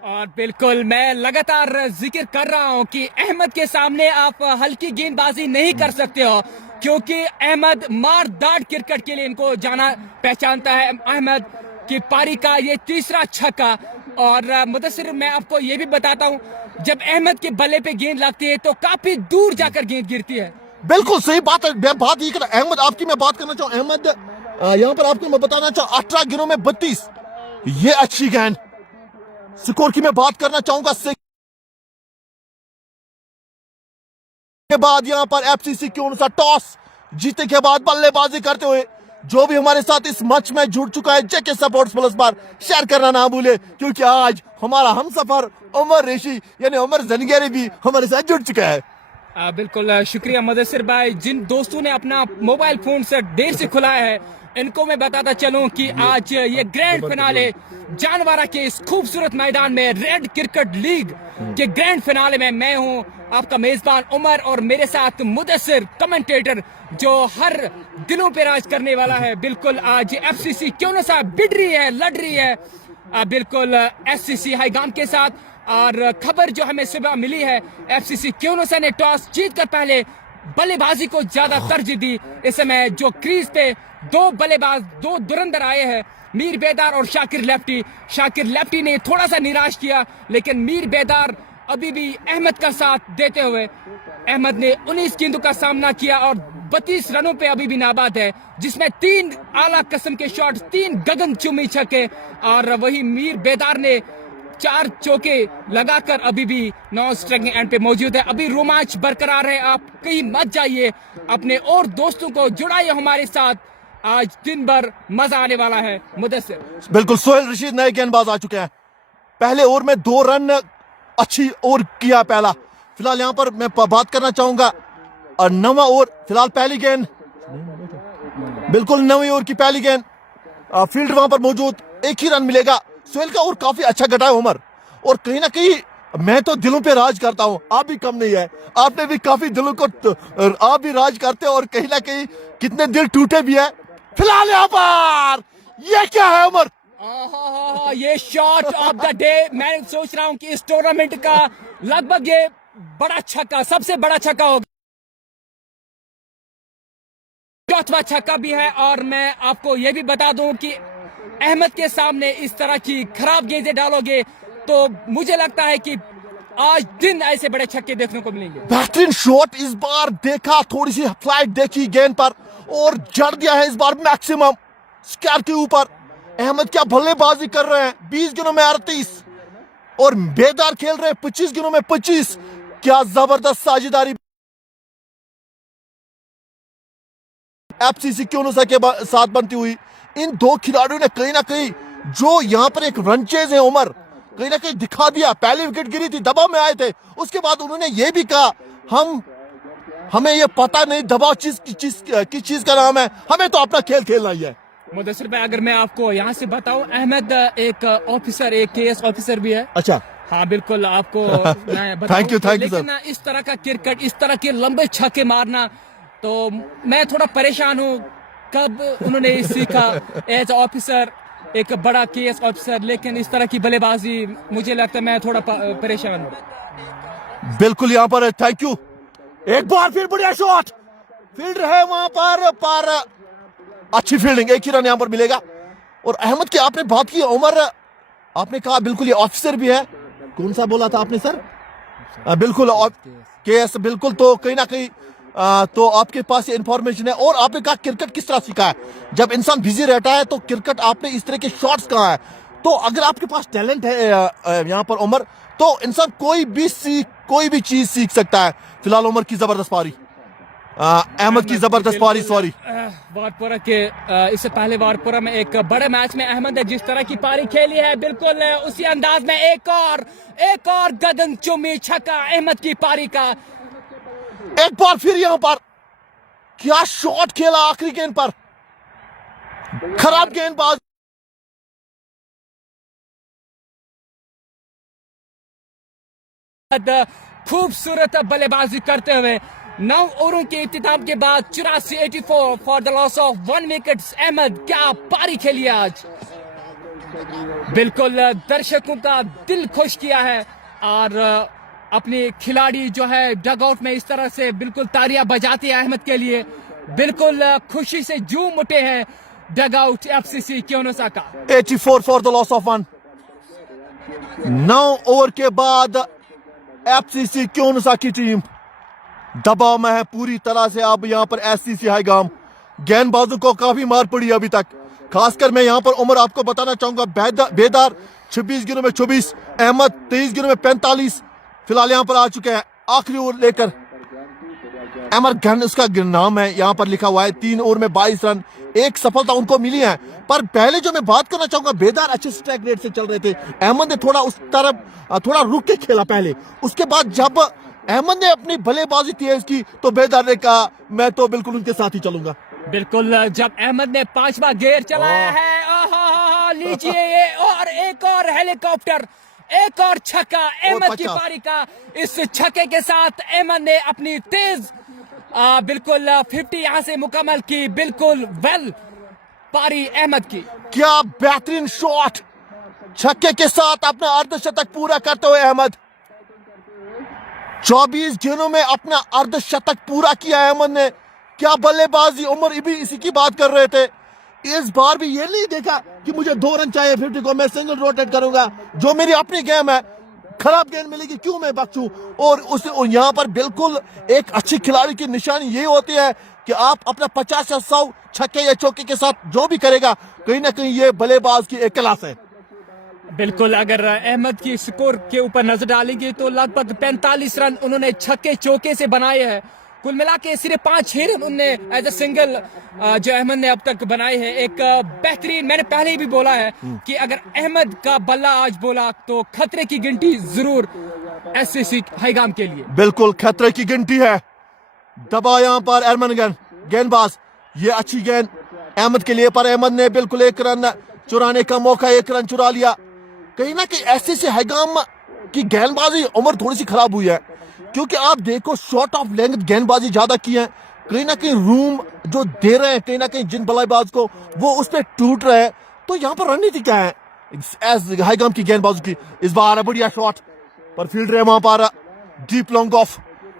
और बिल्कुल मैं लगातार जिक्र कर रहा हूं कि अहमद के सामने आप हल्की गेंदबाजी नहीं कर सकते हो, क्योंकि अहमद मार दाड़ क्रिकेट के लिए इनको जाना पहचानता है। अहमद की पारी का ये तीसरा छक्का, और मुदस्सिर मैं आपको ये भी बताता हूं, जब अहमद के बल्ले पे गेंद लगती है तो काफी दूर जाकर गेंद गिरती है। बिल्कुल सही बात है। मैं बात ये कर अहमद आपकी मैं बात करना चाहूँ। अहमद यहाँ पर आपको मैं बताना चाहूँ 18 गेंदों में 32, ये अच्छी गेंद। स्कोर की मैं बात करना चाहूंगा के बाद यहाँ पर एफसीसी क्योनुसा टॉस जीतने के बाद बल्लेबाजी करते हुए, जो भी हमारे साथ इस मैच में जुड़ चुका है जेके स्पोर्ट्स प्लस पर शेयर करना ना भूले, क्योंकि आज हमारा हमसफर उमर रेशी यानी उमर जंगेरी भी हमारे साथ जुड़ चुका है। बिल्कुल शुक्रिया मुदस्सिर भाई। जिन दोस्तों ने अपना मोबाइल फोन से देर से खुलाया है, इनको मैं बताता चलूं कि आज ये ग्रैंड फिनाले जानवारा के इस खूबसूरत मैदान में रेड क्रिकेट लीग के ग्रैंड फिनाले में मैं हूं आपका मेजबान उमर, और मेरे साथ मुदस्सिर कमेंटेटर जो हर दिलों पे राज करने वाला है। बिल्कुल आज एफसीसी क्योनुसा भिड़ रही है, लड़ रही है बिल्कुल एससीसी हाईगाम के साथ। और खबर जो हमें सुबह मिली है, एफसीसी क्योनुसा ने टॉस जीतकर पहले बल्लेबाजी को ज्यादा तरजीह दी। इस समय जो क्रीज पे दो बल्लेबाज, दो धुरंधर आए हैं, मीर बेदार और शाकिर लेफ्टी। शाकिर लेफ्टी ने थोड़ा सा निराश किया, लेकिन मीर बेदार अभी भी अहमद का साथ देते हुए, अहमद ने 19 गेंदों का सामना किया और 32 रनों पे अभी भी नाबाद है, जिसमें 3 आला किस्म के शॉट्स, 3 गगनचुंबी छक्के, और वही मीर बेदार ने 4 चौके लगाकर अभी भी 9 स्ट्राइकिंग एंड पे मौजूद है। अभी रोमांच बरकरार है, आप कहीं मत जाइए, अपने और दोस्तों को जुड़ाइए हमारे साथ, आज दिन भर मजा आने वाला है। मुदस्सिर बिल्कुल सोहेल रशीद नए गेंदबाज आ चुके हैं। पहले ओवर में 2 रन अच्छी ओवर किया पहला। फिलहाल यहाँ पर मैं बात करना चाहूंगा और 9वां ओवर, फिलहाल पहली गेंद, बिल्कुल 9वीं ओवर की पहली गेंद, फील्ड वहां पर मौजूद, 1 ही रन मिलेगा। सोहेल का ओवर काफी अच्छा घटा है उमर, और कहीं ना कहीं मैं तो दिलों पे राज करता हूं, आप भी कम नहीं है, आपने भी काफी दिलों को आप भी राज करते हो, और कहीं ना कहीं कितने दिल टूटे भी है। फिलहाल यहाँ पर ये क्या है उमर? ये शॉट ऑफ द डे, मैं सोच रहा हूं कि इस टूर्नामेंट का लगभग ये बड़ा छक्का, सबसे बड़ा छक्का होगा, 4वां छक्का भी है। और मैं आपको ये भी बता दूं कि अहमद के सामने इस तरह की खराब गेंदें डालोगे तो मुझे लगता है कि आज दिन ऐसे बड़े छक्के देखने को मिलेंगे। बेहतरीन शॉट इस बार देखा, थोड़ी सी फ्लाइट देखी गेंद पर और जड़ दिया है इस बार मैक्सिमम स्क्वायर के ऊपर। अहमद क्या बल्लेबाजी कर रहे हैं, 20 गेंदों में 38, और बेदार खेल रहे हैं 25 गेंदों में 25। क्या जबरदस्त साझेदारी एफसीसी क्योनुसा के साथ बनती हुई इन 2 खिलाड़ियों ने कहीं ना कहीं जो यहाँ पर एक रन चेज है उमर, कहीं ना कहीं दिखा दिया। पहली विकेट गिरी थी, दबाव में आए थे, उसके बाद उन्होंने ये भी कहा हमें ये पता नहीं दबाव किस चीज का नाम है, हमें तो अपना खेल खेलना ही है। मुदस्सिर भाई अगर मैं आपको यहाँ से बताऊं, अहमद एक ऑफिसर, एक केएस ऑफिसर भी है। अच्छा, हाँ बिल्कुल, आपको थैंक यू सर। लेकिन इस तरह का क्रिकेट, इस तरह के लंबे छक्के मारना, तो मैं थोड़ा परेशान हूँ, कब उन्होंने सीखा एज ऑफिसर, एक बड़ा केएस ऑफिसर, लेकिन इस तरह की बल्लेबाजी मुझे लगता है मैं थोड़ा परेशान हूँ। बिल्कुल यहाँ पर थैंक यू। एक बार फिर बढ़िया शॉट, फील्डर है वहां पर अच्छी फील्डिंग, 1 ही रन यहाँ पर मिलेगा। और अहमद की आपने बात की उमर, आपने कहा बिल्कुल ये ऑफिसर भी है, कौन सा बोला था आपने सर? बिल्कुल केएस, बिल्कुल। तो कहीं ना कहीं तो आपके पास ये इंफॉर्मेशन है। और आपने कहा क्रिकेट किस तरह सीखा है। जब इंसान बिजी रहता है तो क्रिकेट आपने इस तरह के शॉट्स कहा है। तो अगर आपके पास टैलेंट है यहाँ पर उमर, तो इंसान कोई भी चीज सीख सकता है। फिलहाल उमर की जबरदस्त पारी, अहमद की जबरदस्त पारी, सॉरी वारपुरा के इससे पहले वारपुरा में एक बड़े मैच में अहमद ने जिस तरह की पारी खेली है, बिल्कुल उसी अंदाज में एक और गगनचुंबी छक्का अहमद की पारी का। एक बार फिर यहां पर क्या शॉट खेला आखिरी गेंद पर, खराब गेंदबाज। खूबसूरत बल्लेबाजी करते हुए 9 ओवरों के इख्तिताम के बाद 84 for the loss of 1 wicket. Ahmed क्या पारी खेली आज, बिल्कुल दर्शकों का दिल खुश किया है। और अपने खिलाड़ी जो है डगआउट में इस तरह से बिल्कुल तालियां बजाते हैं अहमद के लिए, बिल्कुल खुशी से झूम उठे हैं डगआउट एफसीसी क्योनोसाका। 84 for the loss of 1। 9 over के बाद एफसीसी क्योनोसा की टीम दबाव में है पूरी तरह से। अब यहाँ पर एससीसी हाईगाम गेंदबाजों को काफी मार पड़ी अभी तक। खासकर मैं यहाँ पर उमर आपको बताना चाहूंगा, बेदार 26 गेंदों में 24, अहमद 23 गेंदों में 45 फिलहाल यहाँ पर आ चुके हैं आखिरी ओवर लेकर। अमर गन उसका नाम है, यहाँ पर लिखा हुआ है। 3 ओवर में 22 रन, एक सफलता उनको मिली है। पर पहले जो मैं बात करना चाहूंगा, बेदार अच्छे स्ट्राइक रेट से चल रहे थे। अहमद ने थोड़ा उस तरफ थोड़ा रुक के खेला पहले। उसके बाद जब अहमद ने अपनी बल्लेबाजी तेज की तो बेदार ने कहा मैं तो बिल्कुल उनके साथ ही चलूंगा। बिल्कुल जब अहमद ने 5वां गेयर चलाया है, लीजिए ये और एक और हेलीकॉप्टर, एक और छक्का अहमद की पारी का। इस छक्के के साथ अहमद ने अपनी तेज बिल्कुल 50 यहां से मुकम्मल की। बिल्कुल वेल पारी अहमद की, क्या बेहतरीन शॉट, छक्के के साथ अपना अर्धशतक पूरा करते हुए अहमद 24 गेंदों में अपना अर्धशतक पूरा किया अहमद ने। क्या बल्लेबाजी, उमर भी इसी की बात कर रहे थे। इस बार भी ये नहीं देखा कि मुझे 2 रन चाहिए 50 को, मैं सिंगल रोटेट करूंगा, जो मेरी अपनी गेम है, खराब गेंद मिलेगी क्यों मैं बख्शूं। और यहाँ पर बिल्कुल एक अच्छी खिलाड़ी की निशानी ये होती है कि आप अपना 50 या 100 छक्के या चौके के साथ जो भी करेगा, कहीं ना कहीं ये बल्लेबाज की एक क्लास है। बिल्कुल अगर अहमद की स्कोर के ऊपर नजर डालेंगे तो लगभग 45 रन उन्होंने छक्के चौके से बनाए हैं। कुल मिला के सिर्फ 5 ही रन उनने एज ए सिंगल जो अहमद ने अब तक बनाए हैं। एक बेहतरीन, मैंने पहले ही भी बोला है कि अगर अहमद का बल्ला आज बोला तो खतरे की गिनती जरूर एससीसी हाईगाम के लिए। बिल्कुल खतरे की गिनती है। दबा यहाँ पर एरमन गेंदबाज, ये अच्छी गेंद अहमद के लिए, पर अहमद ने बिल्कुल 1 रन चुराने का मौका, 1 रन चुरा लिया। कहीं ना कहीं एससीसी हाईगाम की गेंदबाजी उमर थोड़ी सी खराब हुई है, क्योंकि आप देखो शॉर्ट ऑफ लेंथ गेंदबाजी ज्यादा की है। कहीं ना कहीं रूम जो दे रहे हैं कहीं ना कहीं जिन बल्लेबाज को, वो उस पर टूट रहे हैं। तो यहाँ पर रणनीति क्या है हाईगाम की गेंदबाजों की। इस बार बढ़िया शॉट पर फील्डर है वहां पर डीप लॉन्ग ऑफ।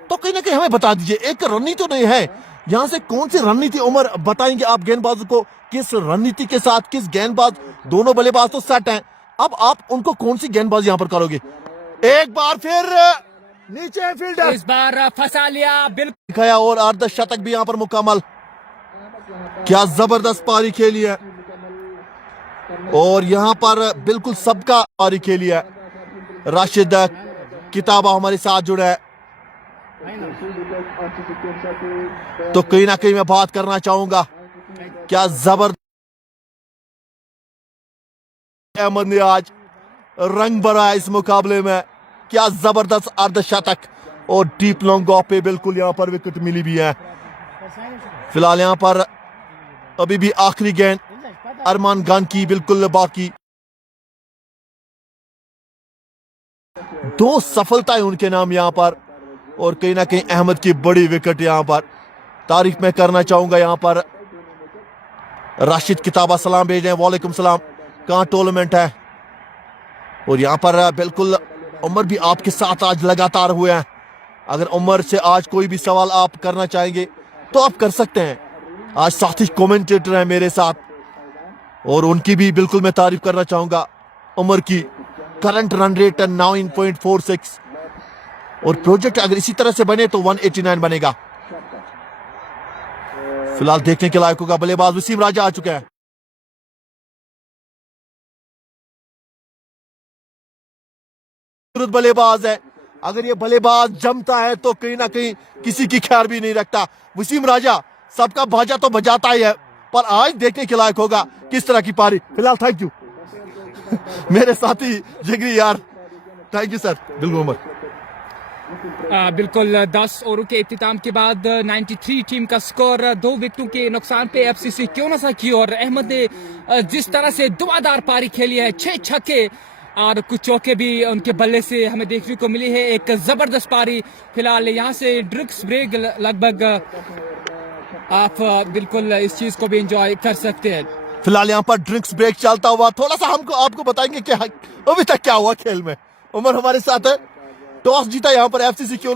तो कहीं ना कहीं हमें बता दीजिए, एक रणनीति तो नहीं है यहाँ से, कौन सी रणनीति उमर बताएंगे आप गेंदबाजों को, किस रणनीति के साथ किस गेंदबाज, दोनों बल्लेबाज तो सेट हैं, अब आप उनको कौन सी गेंदबाजी यहाँ पर करोगे। एक बार फिर नीचे फील्डर, इस बार फंसा लिया, बिल्कुल दिखाया और अर्धशतक भी यहाँ पर मुकम्मल। क्या जबरदस्त पारी खेली है और यहाँ पर बिल्कुल सबका पारी खेली है। राशिद किताबा हमारे साथ जुड़ा है, तो कहीं ना कहीं मैं बात करना चाहूंगा, क्या जबरदस्त अहमद ने आज रंग भरा है इस मुकाबले में। क्या जबरदस्त अर्धशतक और डीप लॉन्ग ऑफ पे बिल्कुल यहाँ पर विकेट मिली भी है। फिलहाल यहाँ पर अभी भी आखिरी गेंद अरमान खान की बिल्कुल बाकी। 2 सफलताएं उनके नाम यहाँ पर, और कहीं ना कहीं अहमद की बड़ी विकेट यहाँ पर। तारीफ में करना चाहूंगा यहाँ पर राशिद किताबा सलाम भेज रहे हैं, वालेकुम सलाम, कहाँ टूर्नामेंट है। और यहाँ पर बिल्कुल उमर भी आपके साथ आज लगातार हुए हैं। अगर उमर से आज कोई भी सवाल आप करना चाहेंगे तो आप कर सकते हैं। आज साथी कमेंटेटर हैं मेरे साथ, और उनकी भी बिल्कुल मैं तारीफ करना चाहूंगा। उमर की करंट रन रेट है 9.46, और प्रोजेक्ट अगर इसी तरह से बने तो 189 बनेगा। फिलहाल देखने के लायक होगा, बल्लेबाज वसीम राजा आ चुका है। बल्लेबाज है, अगर ये बल्लेबाज जमता है तो कहीं ना कहीं किसी की खैर भी नहीं रखता। वसीम राजा सबका भाजा तो बजाता ही है, पर आज देखने के लायक होगा किस तरह की पारी। फिलहाल थैंक यू मेरे साथी जिगरी यार, थैंक यू सर। बिल्कुल उमर, बिल्कुल 10 ओवरों के इख्तिताम के बाद 93 टीम का स्कोर, 2 विकेटों के नुकसान पे एफसीसी क्यों ना सा की। और अहमद ने जिस तरह से धुआंधार पारी खेली है, 6 छक्के और कुछ चौके भी उनके बल्ले से हमें देखने को मिली है। एक जबरदस्त पारी। फिलहाल यहाँ से ड्रिंक्स ब्रेक लगभग आप बिल्कुल इस चीज को भी एंजॉय कर सकते हैं। फिलहाल यहाँ पर ड्रिंक्स ब्रेक चलता हुआ, थोड़ा सा हमको आपको बताएंगे कि अभी तक क्या हुआ खेल में। उमर हमारे साथ है। टॉस जीता यहाँ पर एफसीसी क्यों।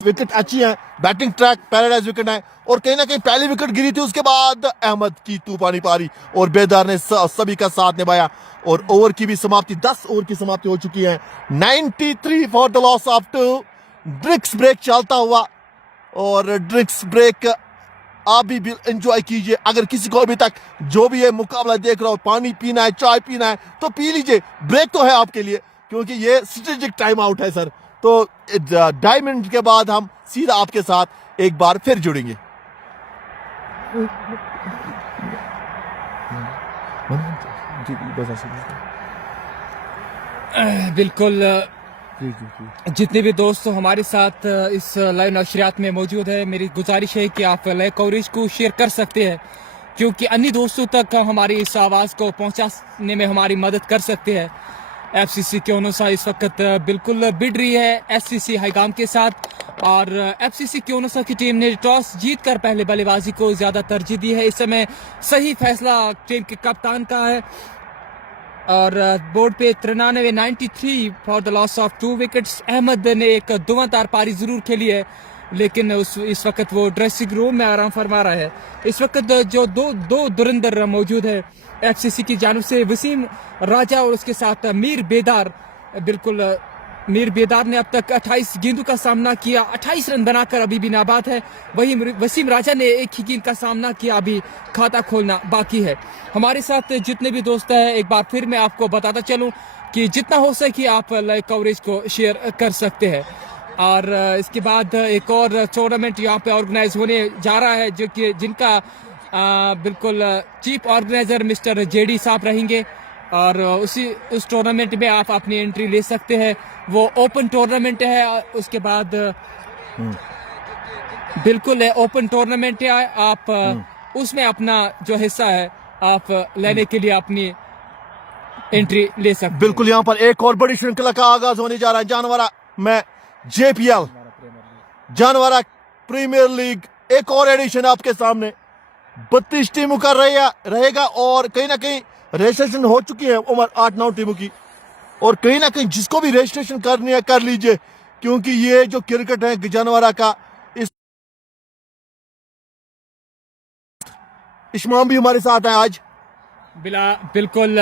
विकेट अच्छी है, बैटिंग ट्रैक पैराडाइज विकेट है, और कहीं ना कहीं पहली विकेट गिरी थी, उसके बाद अहमद की तूफानी पारी और बेदार ने सभी का साथ निभाया। और ओवर की भी समाप्ति, 10 ओवर की समाप्ति हो चुकी है। 93 for the loss of 2। Drinks break चलता हुआ, और ड्रिंक्स ब्रेक आप भी एंजॉय कीजिए। अगर किसी को अभी तक जो भी ये मुकाबला देख रहा हो, पानी पीना है, चाय पीना है, तो पी लीजिए। ब्रेक तो है आपके लिए, क्योंकि ये स्ट्रेटेजिक टाइम आउट है सर। तो 2.5 मिनट के बाद हम सीधा आपके साथ एक बार फिर जुड़ेंगे। बिल्कुल जितने भी दोस्त हमारे साथ इस लाइव नशरियात में मौजूद है, मेरी गुजारिश है कि आप लाइव कवरेज को शेयर कर सकते हैं, क्योंकि अन्य दोस्तों तक हमारी इस आवाज़ को पहुंचाने में हमारी मदद कर सकते हैं। एफसीसी क्योनोसा इस वक्त बिल्कुल भिड़ रही है एससीसी हाईगाम के साथ, और एफसीसी क्योनोसा की टीम ने टॉस जीतकर पहले बल्लेबाजी को ज़्यादा तरजीह दी है। इस समय सही फैसला टीम के कप्तान का है, और बोर्ड पे 93 for the loss of 2 wickets. Ahmed ने एक धुआंधार पारी जरूर खेली है, लेकिन इस वक्त वो ड्रेसिंग रूम में आराम फरमा रहा है। इस वक्त जो दो धुरंधर मौजूद है एफसीसी की जानिब से, वसीम राजा और उसके साथ मीर बेदार। बिल्कुल मीर बेदार ने अब तक 28 गेंदों का सामना किया, 28 रन बनाकर अभी भी नाबाद है। वही वसीम राजा ने एक ही गेंद का सामना किया, अभी खाता खोलना बाकी है। हमारे साथ जितने भी दोस्त हैं, एक बार फिर मैं आपको बताता चलूं कि जितना हो सके आप लाइव कवरेज को शेयर कर सकते हैं। और इसके बाद एक और टूर्नामेंट यहाँ पे ऑर्गेनाइज होने जा रहा है, जो कि जिनका बिल्कुल चीफ ऑर्गेनाइजर मिस्टर जेडी साहब रहेंगे, और उस टूर्नामेंट में आप अपनी एंट्री ले सकते हैं। वो ओपन टूर्नामेंट है, उसके बाद बिल्कुल ओपन टूर्नामेंट है। आप उसमें अपना जो हिस्सा है आप लेने के लिए अपनी एंट्री ले सकते हैं। बिल्कुल, यहाँ पर एक और बड़ी श्रृंखला का आगाज होने जा रहा है जानवरा में। जेपीएल जानवरा प्रीमियर लीग एक और एडिशन आपके सामने। 32 टीमों का रहेगा, और कहीं ना कहीं रजिस्ट्रेशन हो चुकी है उमर 8-9 टीमों की। और कहीं ना कहीं जिसको भी रजिस्ट्रेशन करनी है कर लीजिए, क्योंकि ये जो क्रिकेट है जानवरा का, इस इस्माम भी हमारे साथ है आज। बिल्कुल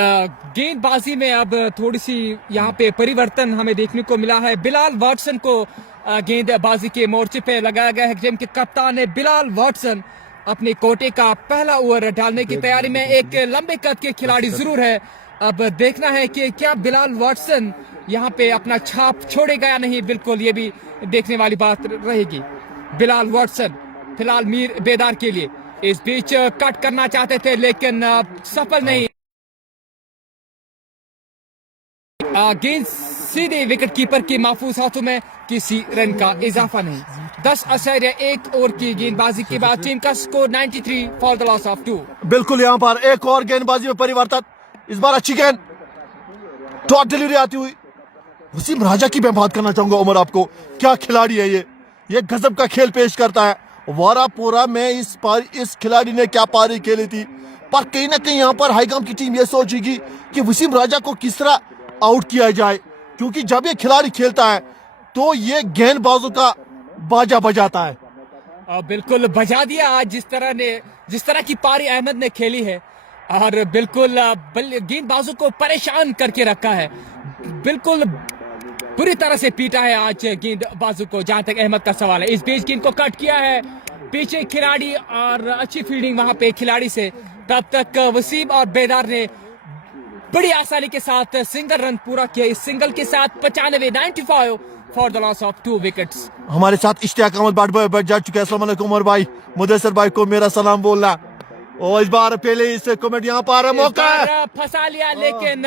गेंदबाजी में अब थोड़ी सी यहाँ पे परिवर्तन हमें देखने को मिला है। बिलाल वाटसन को गेंदबाजी के मोर्चे पे लगाया गया है। टीम के कप्तान है बिलाल वाटसन, अपने कोटे का पहला ओवर डालने की तैयारी में। एक लंबे कद के खिलाड़ी जरूर है, अब देखना है कि क्या बिलाल वाटसन यहाँ पे अपना छाप छोड़ेगा या नहीं। बिल्कुल ये भी देखने वाली बात रहेगी। बिलाल वाटसन फिलहाल मीर बेदार के लिए इस बीच कट करना चाहते थे, लेकिन सफल नहीं। गेंद सीधे विकेट कीपर के महफूज हाथों में, किसी रन का इजाफा नहीं। 10.1 ओवर की गेंदबाजी के बाद टीम का score 93 for the loss of 2। बिल्कुल, यहाँ पर एक और गेंदबाजी में परिवर्तन। इस बार अच्छी गेंद, डॉट डिलीवरी आती हुई। वसीम राजा की मैं बात करना चाहूंगा उमर, आपको क्या खिलाड़ी है ये गजब का खेल पेश करता है। वारापोरा में इस खिलाड़ी ने क्या पारी खेली थी, पर कहीं ना कहीं यहाँ पर हाईगाम की टीम ये सोचेगी कि वसीम राजा को किस तरह आउट किया जाए, क्योंकि जब ये खिलाड़ी खेलता है तो ये गेंदबाजों का बाजा बजाता है। बिल्कुल बजा दिया आज जिस तरह की पारी अहमद ने खेली है, और बिल्कुल गेंदबाजों को परेशान करके रखा है। बिल्कुल पूरी तरह से पीटा है आज गेंदबाजों को। जहां तक अहमद का सवाल है, इस बीच गेंद को कट किया है पीछे खिलाड़ी और अच्छी फील्डिंग वहां पे खिलाड़ी से। तब तक वसीम और बेदार ने बड़ी आसानी के साथ सिंगल रन पूरा किया। इस सिंगल के साथ 95 for the loss of 2 wickets. हमारे साथ इश्तियाक अहमद बैठ जा चुके हैं। अस्सलाम वालेकुम उमर भाई, मुदस्सिर भाई को मेरा सलाम बोलना। और इस बार पहले इस कमेंट यहाँ पर मौका है, फंसा लिया, लेकिन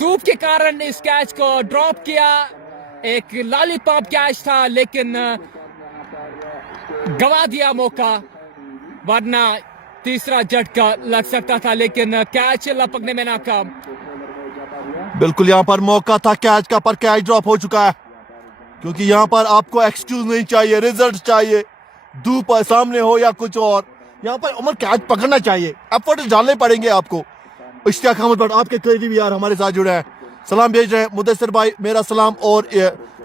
धूप के कारण इस कैच को ड्रॉप किया। एक लॉलीपॉप कैच था, लेकिन गवा दिया मौका, वरना तीसरा झटका लग सकता था, लेकिन कैच लपकने में नाकाम। बिल्कुल यहाँ पर मौका था कैच का, पर कैच ड्रॉप हो चुका है। क्योंकि यहाँ पर आपको एक्सक्यूज नहीं चाहिए, रिजल्ट चाहिए, धूप सामने हो या कुछ और। यहाँ पर उमर कैच पकड़ना चाहिए, एफर्ट डालने पड़ेंगे आपको। इश्तियाक अहमद भट्ट आपके करीबी यार हमारे साथ जुड़े हैं, सलाम भेज रहे हैं। मुदस्सिर भाई मेरा सलाम, और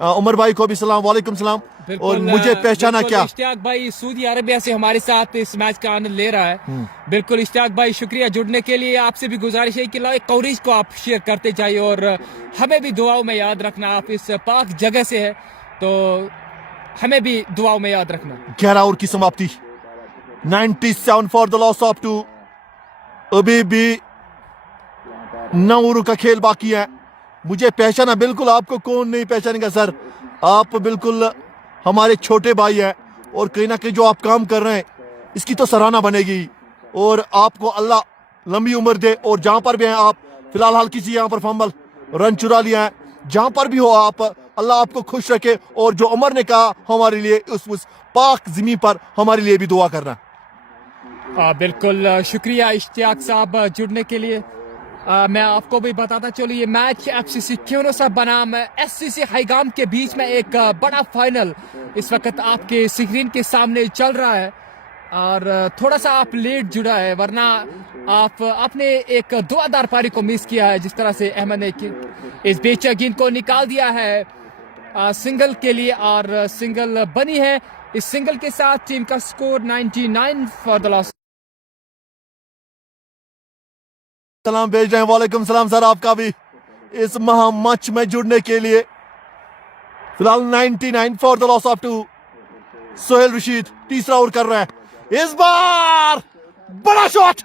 उमर भाई को भी सलाम, वालेकुम सलाम। और मुझे पहचाना क्या? इश्तियाक भाई सऊदी अरेबिया से हमारे साथ इस मैच का आनंद ले रहा है। बिल्कुल इश्तियाक भाई, शुक्रिया जुड़ने के लिए। आपसे भी गुजारिश है कि कवरेज को आप शेयर करते जाइए और हमें भी दुआओं में याद रखना। आप इस पाक जगह से है तो हमें भी दुआओं में याद रखना। 11 ओवर की समाप्ति, 97 फॉर द लॉस ऑफ 2। अभी भी 9 ओवर का खेल बाकी है। मुझे पहचाना, बिल्कुल आपको कौन नहीं पहचानेगा सर, आप बिल्कुल हमारे छोटे भाई हैं। और कहीं ना कहीं जो आप काम कर रहे हैं इसकी तो सराहना बनेगी, और आपको अल्लाह लंबी उम्र दे। और जहां पर भी हैं आप, फिलहाल हल्की सी यहाँ पर फंबल रन चुरा लिया है, जहां पर भी हो आप, अल्लाह आपको खुश रखे। और जो उमर ने कहा हमारे लिए उस पाक जमीन पर हमारे लिए भी दुआ करना। बिल्कुल शुक्रिया इश्तियाक साहब जुड़ने के लिए। मैं आपको भी बताता चलूँ, ये मैच एफसीसी क्यूनोसा बनाम एससीसी हाईगाम के बीच में एक बड़ा फाइनल इस वक्त आपके स्क्रीन के सामने चल रहा है। और थोड़ा सा आप लेट जुड़ा है, वरना आपने एक दुआदार पारी को मिस किया है। जिस तरह से अहमद ने इस बीच गेंद को निकाल दिया है सिंगल के लिए, और सिंगल बनी है। इस सिंगल के साथ टीम का स्कोर 99 फॉर द लॉस। सलाम भेज रहे हैं, वालेकुम सलाम सर आपका भी इस महा मैच में जुड़ने के लिए। फिलहाल 99 for the loss of 2। Sohail Rashid तीसरा ओवर कर रहा है। इस बार बड़ा शॉट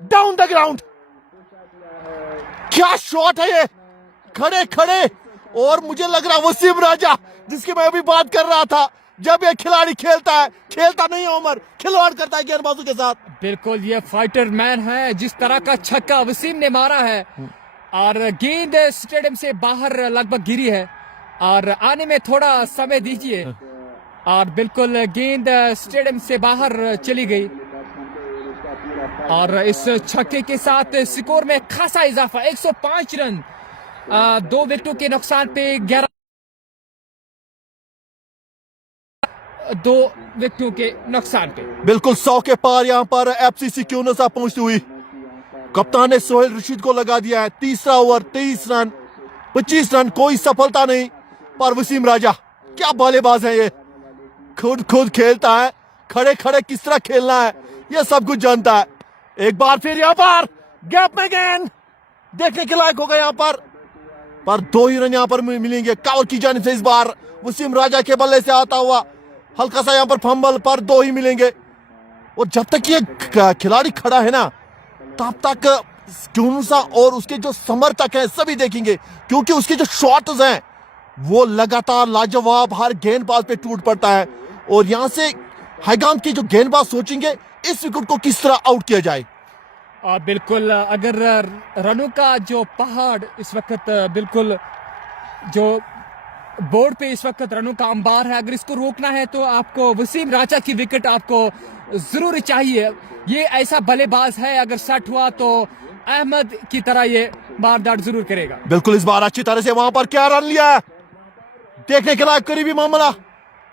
डाउन द ग्राउंड, क्या शॉट है ये, खड़े खड़े। और मुझे लग रहा वसीम राजा जिसकी मैं अभी बात कर रहा था, जब ये खिलाड़ी खेलता है, खेलता नहीं है उमर, खिलवाड़ करता है गेंदबाजों के साथ। बिल्कुल ये फाइटर मैन है। जिस तरह का छक्का वसीम ने मारा है, और गेंद स्टेडियम से बाहर लगभग गिरी है, और आने में थोड़ा समय दीजिए। और बिल्कुल गेंद स्टेडियम से बाहर चली गई, और इस छक्के के साथ स्कोर में खासा इजाफा, 105 रन 2 विकेटों के नुकसान पे 2 विकेटों के नुकसान पे। बिल्कुल 100 के पार यहाँ पर एफसीसी क्यूनोसा पहुंचती हुई। कप्तान ने सोहेल रशीद को लगा दिया है। तीसरा ओवर 23 रन 25 रन, कोई सफलता नहीं। पर वसीम राजा क्या बल्लेबाज है ये, खुद खेलता है, खड़े खड़े किस तरह खेलना है ये सब कुछ जानता है। एक बार फिर यहाँ पर गैप में गेंद देखने के लायक होगा यहाँ पर 2 ही रन यहाँ पर मिलेंगे कवर की जाने से। इस बार वसीम राजा के बल्ले से आता हुआ हल्का सा यहाँ पर फंबल, पर 2 ही मिलेंगे। और जब तक ये खिलाड़ी खड़ा है ना, तब तक क्यूनोसा और उसके जो समर्थक हैं सभी देखेंगे, क्योंकि उसके जो शॉट्स हैं वो लगातार लाजवाब, हर गेंदबाज पे टूट पड़ता है। और यहाँ से हाईगाम के जो गेंदबाज सोचेंगे इस विकेट को किस तरह आउट किया जाए। बिल्कुल, अगर रनों का जो पहाड़ इस वक्त, बिल्कुल जो बोर्ड पे इस वक्त रनों का अंबार है, अगर इसको रोकना है तो आपको वसीम राजा की विकेट आपको जरूर चाहिए। ये ऐसा बल्लेबाज है, अगर सेट हुआ तो अहमद की तरह ये मारदार जरूर करेगा। बिल्कुल इस बार अच्छी तरह से वहां पर क्या रन लिया है, देखने के लायक करीबी मामला,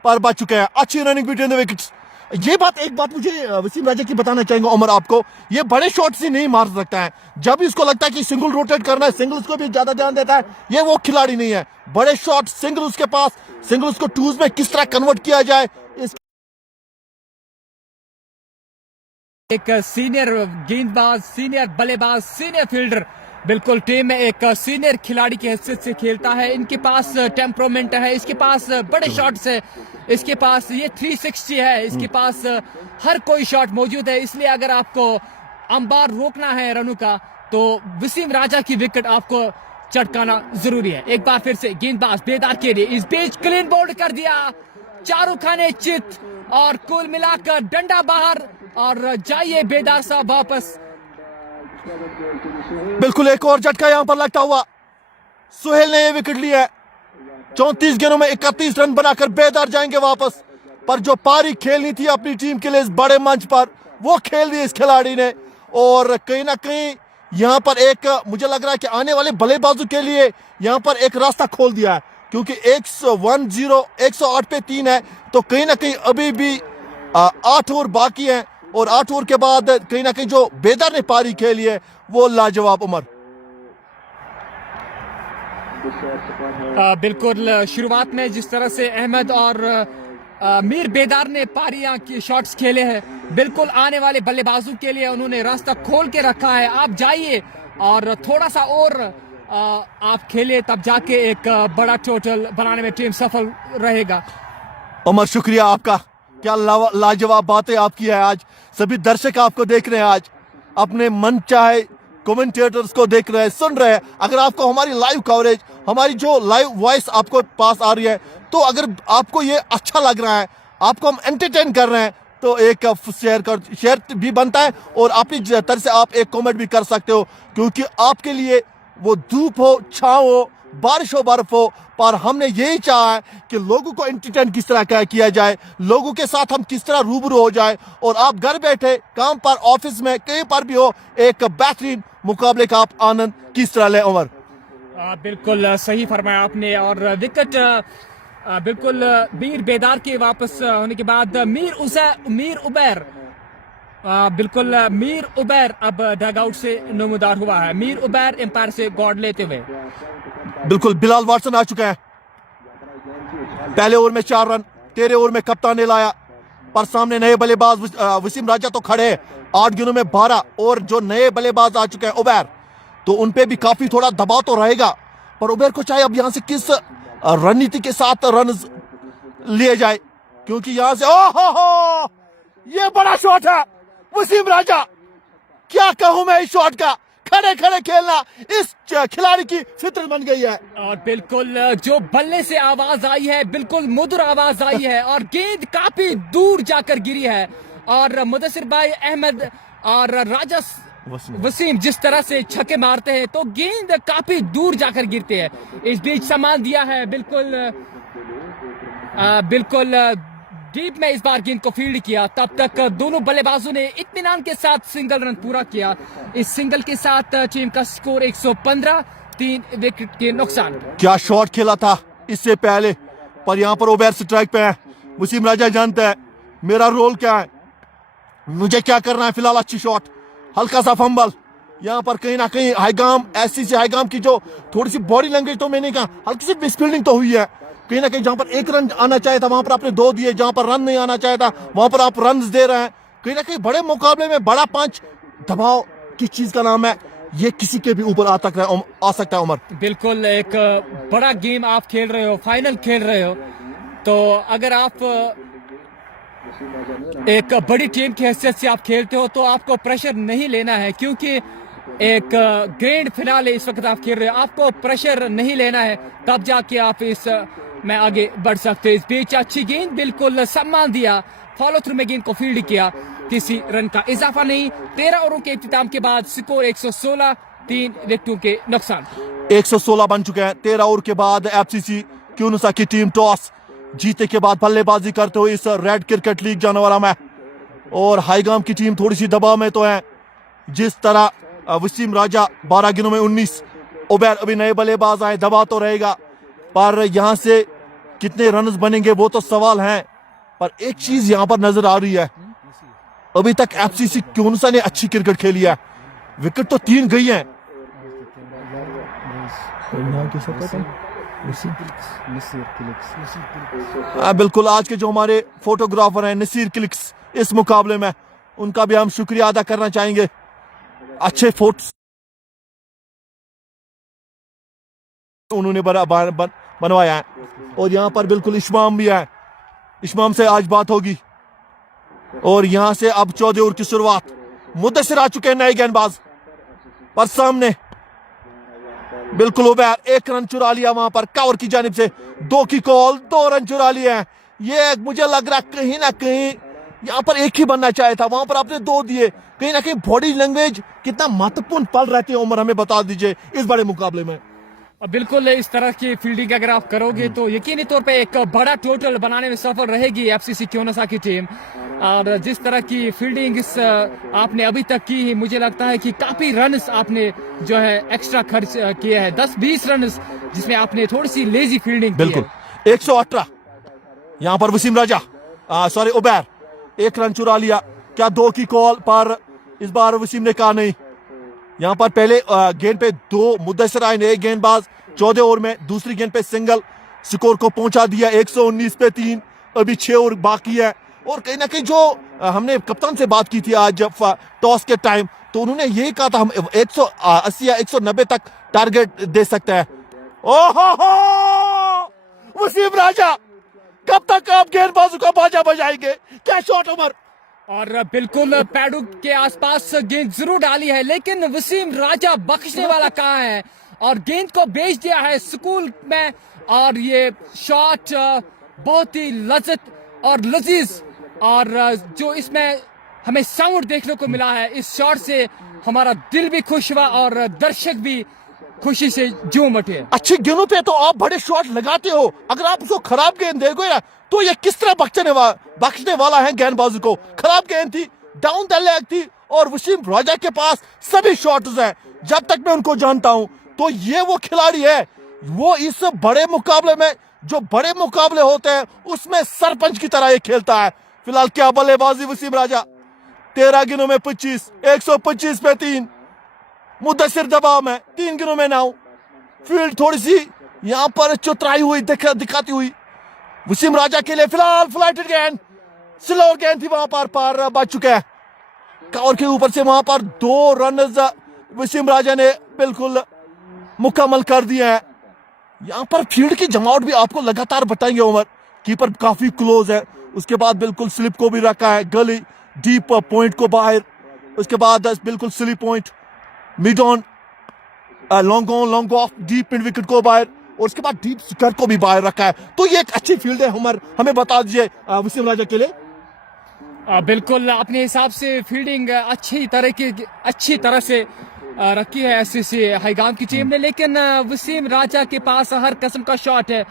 पर बच चुके हैं। अच्छी रनिंग बिटवीन द विकेट्स। एक बात मुझे वसीम राजा की बताना चाहेंगे उमर आपको, ये बड़े शॉट से नहीं मार सकता है। जब इसको लगता है कि सिंगल रोटेट करना है, सिंगल उसको भी ज्यादा ध्यान देता है, ये वो खिलाड़ी नहीं है। बड़े शॉट सिंगल उसके पास, सिंगल उसको टूज में किस तरह कन्वर्ट किया जाए, इस एक सीनियर गेंदबाज, सीनियर बल्लेबाज, सीनियर फील्डर बिल्कुल, टीम में एक सीनियर खिलाड़ी की हैसियत से खेलता है। इनके पास टेम्परामेंट है, इसके पास बड़े शॉट्स है, इसके पास ये 360 है, इसके पास हर कोई शॉट मौजूद है। इसलिए अगर आपको अंबार रोकना है रनों का तो वसीम राजा की विकेट आपको चटकाना जरूरी है। एक बार फिर से गेंदबाज बेदार के लिए इस बीच क्लीन बोल्ड कर दिया, चारों खाने चित और कुल मिलाकर डंडा बाहर और जाइए बेदार साहब वापस। बिल्कुल एक और झटका यहां पर लगता हुआ सुहेल ने यह विकेट लिया है। 34 गेंदों में 31 रन बनाकर बेदार जाएंगे वापस। पर जो पारी खेलनी थी अपनी टीम के लिए इस बड़े मंच पर, वो खेल दी इस खिलाड़ी ने। और कहीं ना कहीं यहां पर एक मुझे लग रहा है कि आने वाले बल्लेबाजों के लिए यहां पर एक रास्ता खोल दिया है, क्योंकि 108 पे 3 है, तो कहीं ना कहीं अभी भी 8 ओवर बाकी हैं। और 8 ओवर के बाद कहीं ना कहीं जो बेदार ने पारी खेली है वो लाजवाब। उमर, बिल्कुल शुरुआत में जिस तरह से अहमद और मीर बेदार ने पारियां की शॉट्स खेले हैं, बिल्कुल आने वाले बल्लेबाजों के लिए उन्होंने रास्ता खोल के रखा है। आप जाइए और थोड़ा सा और आप खेलिए, तब जाके एक बड़ा टोटल बनाने में टीम सफल रहेगा। उमर शुक्रिया आपका, क्या लाजवाब बातें आपकी है। आज सभी दर्शक आपको देख रहे हैं, आज अपने मन चाहे कमेंटेटर्स को देख रहे हैं, सुन रहे हैं। अगर आपको हमारी लाइव कवरेज, हमारी जो लाइव वॉइस आपको पास आ रही है, तो अगर आपको ये अच्छा लग रहा है, आपको हम एंटरटेन कर रहे हैं, तो एक शेयर भी बनता है और अपनी तरफ से आप एक कमेंट भी कर सकते हो, क्योंकि आपके लिए वो धूप हो, छाँव हो, बारिश हो, बर्फ हो, पर हमने यही चाहा है कि लोगों को एंटरटेन किस तरह किया जाए, लोगों के साथ हम किस तरह रूबरू हो जाए, और आप घर बैठे काम पर, ऑफिस में, कहीं पर भी हो, एक बेहतरीन मुकाबले का आप आनंद किस तरह ले। उमर, बिल्कुल सही फरमाया आपने। और विकेट बिल्कुल मीर बेदार के वापस होने के बाद मीर उबैर बिल्कुल मीर उबैर अब डगआउट से नमूदार हुआ है। मीर उबैर एम्पायर से गॉड लेते हुए बिल्कुल बिलाल वाटसन आ चुका है। पहले ओवर में 4 रन, 13 ओवर में कप्तान ने लाया, पर सामने नए बल्लेबाज वसीम राजा तो खड़े हैं। 8 गेंदों में 12, और जो नए बल्लेबाज आ चुके हैं उबैर, तो उनपे भी काफी थोड़ा दबाव तो रहेगा। पर उबैर को चाहे अब यहां से किस रणनीति के साथ रन लिए जाए, क्योंकि यहां से ओहो ये बड़ा शॉट है वसीम राजा, क्या कहूं मैं इस शॉट का। खड़े खड़े खेलना इस खिलाड़ी की फितरत बन गई है। और बिल्कुल जो बल्ले से आवाज आई है, बिल्कुल मधुर आवाज आई है, और गेंद काफी दूर जाकर गिरी है। और मुदस्सिर भाई अहमद और राजा वसीम जिस तरह से छक्के मारते हैं, तो गेंद काफी दूर जाकर गिरते हैं। इस बीच सामान दिया है बिल्कुल डीप में इस बार गेंद को फील्ड किया। तब तक दोनों बल्लेबाजों ने इत्मीनान के साथ सिंगल रन पूरा किया। इस सिंगल के साथ टीम का स्कोर 115, 3 विकेट के नुकसान। क्या शॉट खेला था इससे पहले, पर यहाँ पर उबैर स्ट्राइक पे है। वसीम राजा जानता है मेरा रोल क्या है, मुझे क्या करना है। फिलहाल अच्छी शॉट, हल्का सा फंबल, यहाँ पर कहीं ना कहीं हाईगाम, ऐसी से हाईगाम की जो थोड़ी सी बॉडी लैंग्वेज, तो मैंने कहा हल्की सी मिसफील्डिंग तो हुई है। कहीं ना कहीं जहां पर 1 रन आना चाहिए था वहां पर आपने 2 दिए, जहां पर रन नहीं आना चाहिए था वहां पर आप रन दे रहे हैं। कहीं ना कहीं बड़े मुकाबले में बड़ा पंच, दबाव किस चीज का नाम है, ये किसी के भी ऊपर आ सकता है। उमर, बिल्कुल एक बड़ा गेम आप खेल रहे हो, फाइनल खेल रहे हो, तो अगर आप एक बड़ी टीम की हैसियत से आप खेलते हो तो आपको प्रेशर नहीं लेना है, क्योंकि एक ग्रैंड फिनाले इस वक्त आप खेल रहे हो, आपको प्रेशर नहीं लेना है, तब जाके आप इस में आगे बढ़ सकते हो। इस बीच अच्छी गेंद, बिल्कुल सम्मान दिया, फॉलो थ्रू में गेंद को फील्ड किया, किसी रन का इजाफा नहीं। 13 ओवरों के इख्तिताम के बाद स्कोर 116, 3 विकेटों के नुकसान। 116 बन चुके हैं 13 ओवर के बाद। एफसीसी क्यूनुसा की टीम टॉस जीते के बाद बल्लेबाजी करते हुए इस रेड क्रिकेट लीग जानवरा में, और हाईगाम की टीम थोड़ी सी दबाव में तो है। जिस तरह वसीम राजा 12 गेंदों में 19, उबैर अभी नए बल्लेबाज आए, दबाव तो रहेगा, पर यहां से कितने रन बनेंगे वो तो सवाल है। पर एक चीज यहां पर नजर आ रही है, अभी तक एफसीसी क्यूनुसा ने अच्छी क्रिकेट खेली है, विकेट तो 3 गई हैं। बिल्कुल, आज के जो हमारे फोटोग्राफर हैं नसीर क्लिक्स इस मुकाबले में, उनका भी हम शुक्रिया अदा करना चाहेंगे। अच्छे फोटो उन्होंने बनवाया है। और यहाँ पर बिल्कुल इशमाम भी है, इशमाम से आज बात होगी। और यहाँ से अब 14 ओवर की शुरुआत, मुद्दसर आ चुके हैं नए गेंदबाज पर सामने बिल्कुल उबैर 1 रन चुरा लिया वहां पर कवर की जानिब से, 2 की कॉल, 2 रन चुरा लिए हैं। ये मुझे लग रहा कहीं ना कहीं यहाँ पर एक ही बनना चाहिए था, वहां पर आपने 2 दिए। कहीं ना कहीं बॉडी लैंग्वेज कितना महत्वपूर्ण पल रहती है उमर, हमें बता दीजिए इस बड़े मुकाबले में। बिल्कुल इस तरह की फील्डिंग अगर आप करोगे तो यकीनी तौर पे एक बड़ा टोटल बनाने में सफल रहेगी एफसीसी क्योनोसा की टीम। और जिस तरह की फील्डिंग आपने अभी तक की, मुझे लगता है कि काफी रन्स आपने जो है एक्स्ट्रा खर्च किया है, 10-20 रन्स, जिसमें आपने थोड़ी सी लेजी फील्डिंग की है। बिल्कुल 118 यहाँ पर वसीम राजा सॉरी उबैर 1 रन चुरा लिया। क्या 2 की कॉल पर इस बार वसीम ने कहा नहीं। यहाँ पर पहले गेंद पे 2 मुद्दसर आए नए गेंदबाज 14 ओवर में, दूसरी गेंद पे सिंगल स्कोर को पहुंचा दिया 119 पे 3। अभी 6 ओवर बाकी है। और कहीं ना कहीं जो हमने कप्तान से बात की थी आज टॉस के टाइम, तो उन्होंने यही कहा था हम 180 या 190 तक टारगेट दे सकते हैं। ओहो वसीम राजा, कब तक आप गेंदबाजों का बाजा बजाएंगे? क्या शॉट उमर! और बिल्कुल पैडू के आसपास गेंद जरूर डाली है, लेकिन वसीम राजा बख्शने वाला कहाँ है, और गेंद को बेच दिया है स्कूल में। और ये शॉट बहुत ही लज्जत और लजीज, और जो इसमें हमें साउंड देखने को मिला है इस शॉट से, हमारा दिल भी खुश हुआ और दर्शक भी खुशी से झूम उठे। अच्छी गेंदों पे तो आप बड़े शॉट लगाते हो, अगर आप उसको खराब गेंद दोगे ना तो ये किस तरह बख्शने वाला है गेंदबाजों को। खराब गेंद थी, डाउन द लेग थी, और वसीम राजा के पास सभी शॉट्स हैं जब तक मैं उनको जानता हूं। तो ये वो खिलाड़ी है, वो इस बड़े मुकाबले में, जो बड़े मुकाबले होते हैं उसमें सरपंच की तरह ये खेलता है। फिलहाल क्या बल्लेबाजी वसीम राजा, 13 गेंदों में 25, 125 पे 3। मुद्दसर दबाव में 3 गेंदों में 9। फील्ड थोड़ी सी यहाँ पर चुतराई हुई दिखाती हुई वसीम राजा के लिए। फिलहाल फ्लाइटेड गेंद, स्लोअर गेंद थी, वहां पर बच चुका है कवर के ऊपर से। वहां पर 2 रन वसीम राजा ने बिल्कुल मुकम्मल कर दिए हैं। यहाँ पर फील्ड की जमावट भी आपको लगातार बताएंगे उमर। कीपर काफी क्लोज है, उसके बाद बिल्कुल स्लिप को भी रखा है, गली डीप पॉइंट को बाहर, उसके बाद बिल्कुल slip point, mid on, long on, long off, deep mid wicket को बाहर, और उसके बाद डीप स्क्वायर को भी बाहर रखा है। तो ये एक अच्छी फील्ड है उमर, हमें बता दीजिए वसीम राजा के लिए। बिल्कुल अपने हिसाब से फील्डिंग अच्छी तरह से रखी है एससीसी हाईगाम की टीम ने, लेकिन वसीम राजा के पास हर किस्म का शॉट है,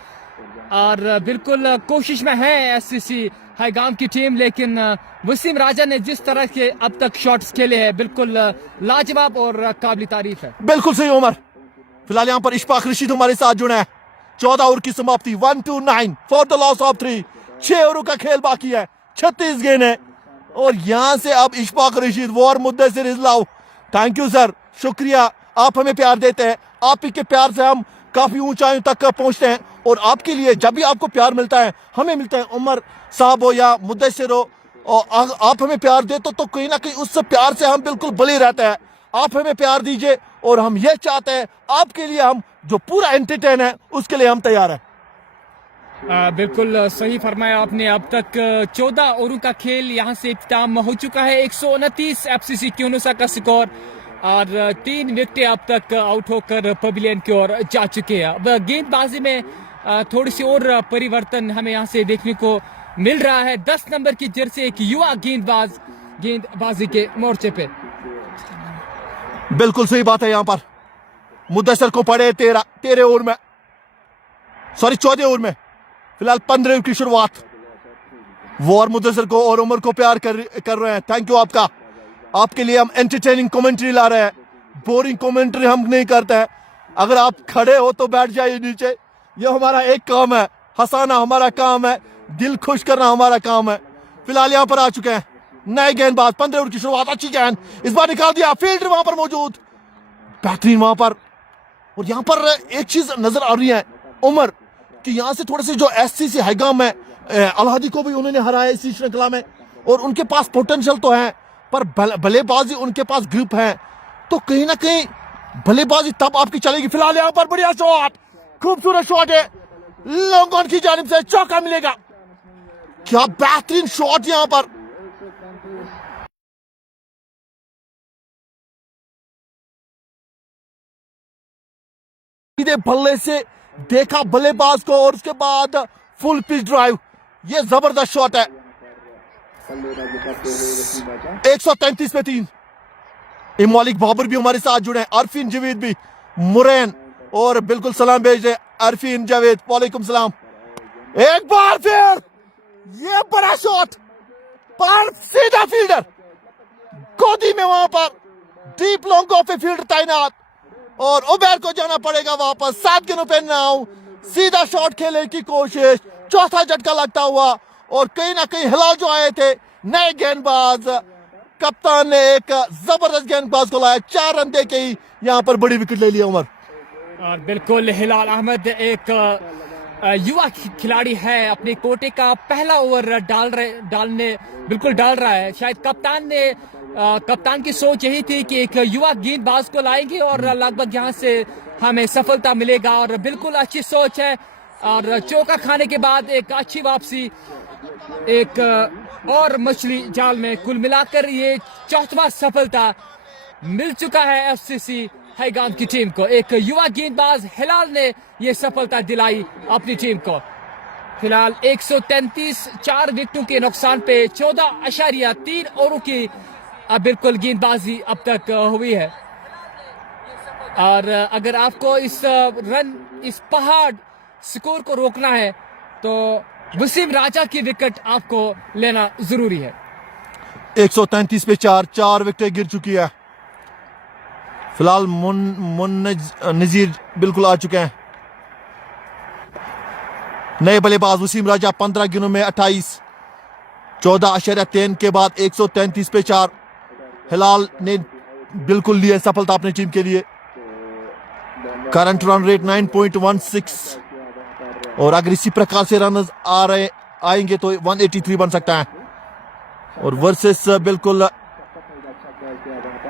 और बिल्कुल कोशिश में है एससीसी हाईगाम की टीम। लेकिन वसीम राजा ने जिस तरह के अब तक शॉट्स खेले हैं, बिल्कुल लाजवाब और काबिल तारीफ है। बिल्कुल सही उमर। फिलहाल यहाँ पर इशफाक रशीद हमारे साथ जुड़े हैं। 14 ओवर की समाप्ति, 1-9 for the loss of 3। 6 over का खेल बाकी है, 36 गेंद है, और यहाँ से अब Ishfaq Rashid War Mudassir is love. Thank you sir, शुक्रिया, आप हमें प्यार देते हैं, आप ही के प्यार से हम काफी ऊंचाइयों तक पहुंचते हैं। और आपके लिए जब भी आपको प्यार मिलता है, हमें मिलता है, उमर साहब हो या मुद्दसर हो, और आप हमें प्यार दे तो कहीं ना कहीं उस प्यार से हम बिल्कुल बली रहते हैं। आप हमें प्यार दीजिए, और हम ये चाहते हैं आपके लिए हम जो पूरा एंटरटेन है उसके लिए हम तैयार हैं। बिल्कुल सही फरमाया आपने। अब तक 14 ओवरों का खेल यहाँ से इख्तिताम हो चुका है। 129 एफसीसी क्योनोसा का स्कोर, और 3 विकेटें अब तक आउट होकर पवेलियन की ओर जा चुके हैं। अब गेंदबाजी में थोड़ी सी और परिवर्तन हमें यहाँ से देखने को मिल रहा है। 10 नंबर की जर्सी एक युवा गेंदबाजी के मोर्चे पे। बिल्कुल सही बात है। यहाँ पर मुद्दसर को पड़े 13 ओवर में, सॉरी 14 ओवर में, फिलहाल 15 ओवर की शुरुआत। वॉर मुद्दसर को और उमर को प्यार कर रहे हैं। थैंक यू आपका, आपके लिए हम एंटरटेनिंग कमेंट्री ला रहे हैं, बोरिंग कमेंट्री हम नहीं करते हैं। अगर आप खड़े हो तो बैठ जाइए नीचे, ये हमारा एक काम है, हंसाना हमारा काम है, दिल खुश करना हमारा काम है। फिलहाल यहाँ पर आ चुके हैं नए गेंदबाज। 15 ओवर की शुरुआत, अच्छी गेंद, इस बार निकाल दिया, फील्डर वहां पर मौजूद, बेहतरीन वहां पर। और यहाँ पर एक चीज नजर आ रही है उमर, कि यहाँ से थोड़े से जो एससीसी हाईगाम है, अलहादी को भी उन्होंने हराया इसी श्रृंखला में, और उनके पास पोटेंशियल तो है, पर बल्लेबाजी उनके पास ग्रिप है, तो कहीं ना कहीं बल्लेबाजी तब आपकी चलेगी। फिलहाल यहाँ पर बढ़िया शॉट, खूबसूरत शॉट है, लॉन्ग ऑन की जानिब से चौका मिलेगा। क्या बेहतरीन शॉट यहां पर। सीधे बल्ले से देखा बल्लेबाज को और उसके बाद फुल पिच ड्राइव। ये जबरदस्त शॉट है। 133 पे 3। इमालिक बाबर भी हमारे साथ जुड़े हैं, अरफीन जावेद भी, मुरैन, और बिल्कुल सलाम भेज रहे अरफीन जावेद, वालेकुम सलाम। एक बार फिर ये बड़ा शॉट पर सीधा फील्डर गोदी में, वहां पर डीप लॉन्ग ऑफ पे फील्डर तैनात और उबैर को जाना पड़ेगा वापस। 7 गेंदों पे 9, सीधा शॉट खेलने की कोशिश, चौथा झटका लगता हुआ और कहीं ना कहीं हिलाल जो आए थे नए गेंदबाज, कप्तान ने एक जबरदस्त गेंदबाज को लाया, 4 रन दे के ही यहां पर बड़ी विकेट ले लिया उमर। और बिल्कुल हिलाल अहमद एक युवा खिलाड़ी है, अपने कोटे का पहला ओवर डाल रहा है। शायद कप्तान की सोच यही थी कि एक युवा गेंदबाज को लाएंगे और लगभग यहाँ से हमें सफलता मिलेगा, और बिल्कुल अच्छी सोच है। और चौका खाने के बाद एक अच्छी वापसी, एक और मछली जाल में। कुल मिलाकर ये चौथा सफलता मिल चुका है एफसीसी हैगाम की टीम को। एक युवा गेंदबाज हिलाल ने ये सफलता दिलाई अपनी टीम को। फिलहाल 133 4 विकेटों के नुकसान पे 14.3 ओवरों की बिल्कुल गेंदबाजी अब तक हुई है। और अगर आपको इस पहाड़ स्कोर को रोकना है तो वसीम राजा की विकेट आपको लेना जरूरी है। 133 पे 4 विकेटें गिर चुकी है। फिलहाल नजीर बिल्कुल आ चुके हैं। नए बल्लेबाज वसीम राजा 15 गेंदों में 28, 14.3 के बाद 133 पे 4। हिलाल ने बिल्कुल लिया सफलता अपनी टीम के लिए। करंट रन रेट 9.16 और अगर इसी प्रकार से रन आएंगे तो 183 बन सकता है। और वर्सेस बिल्कुल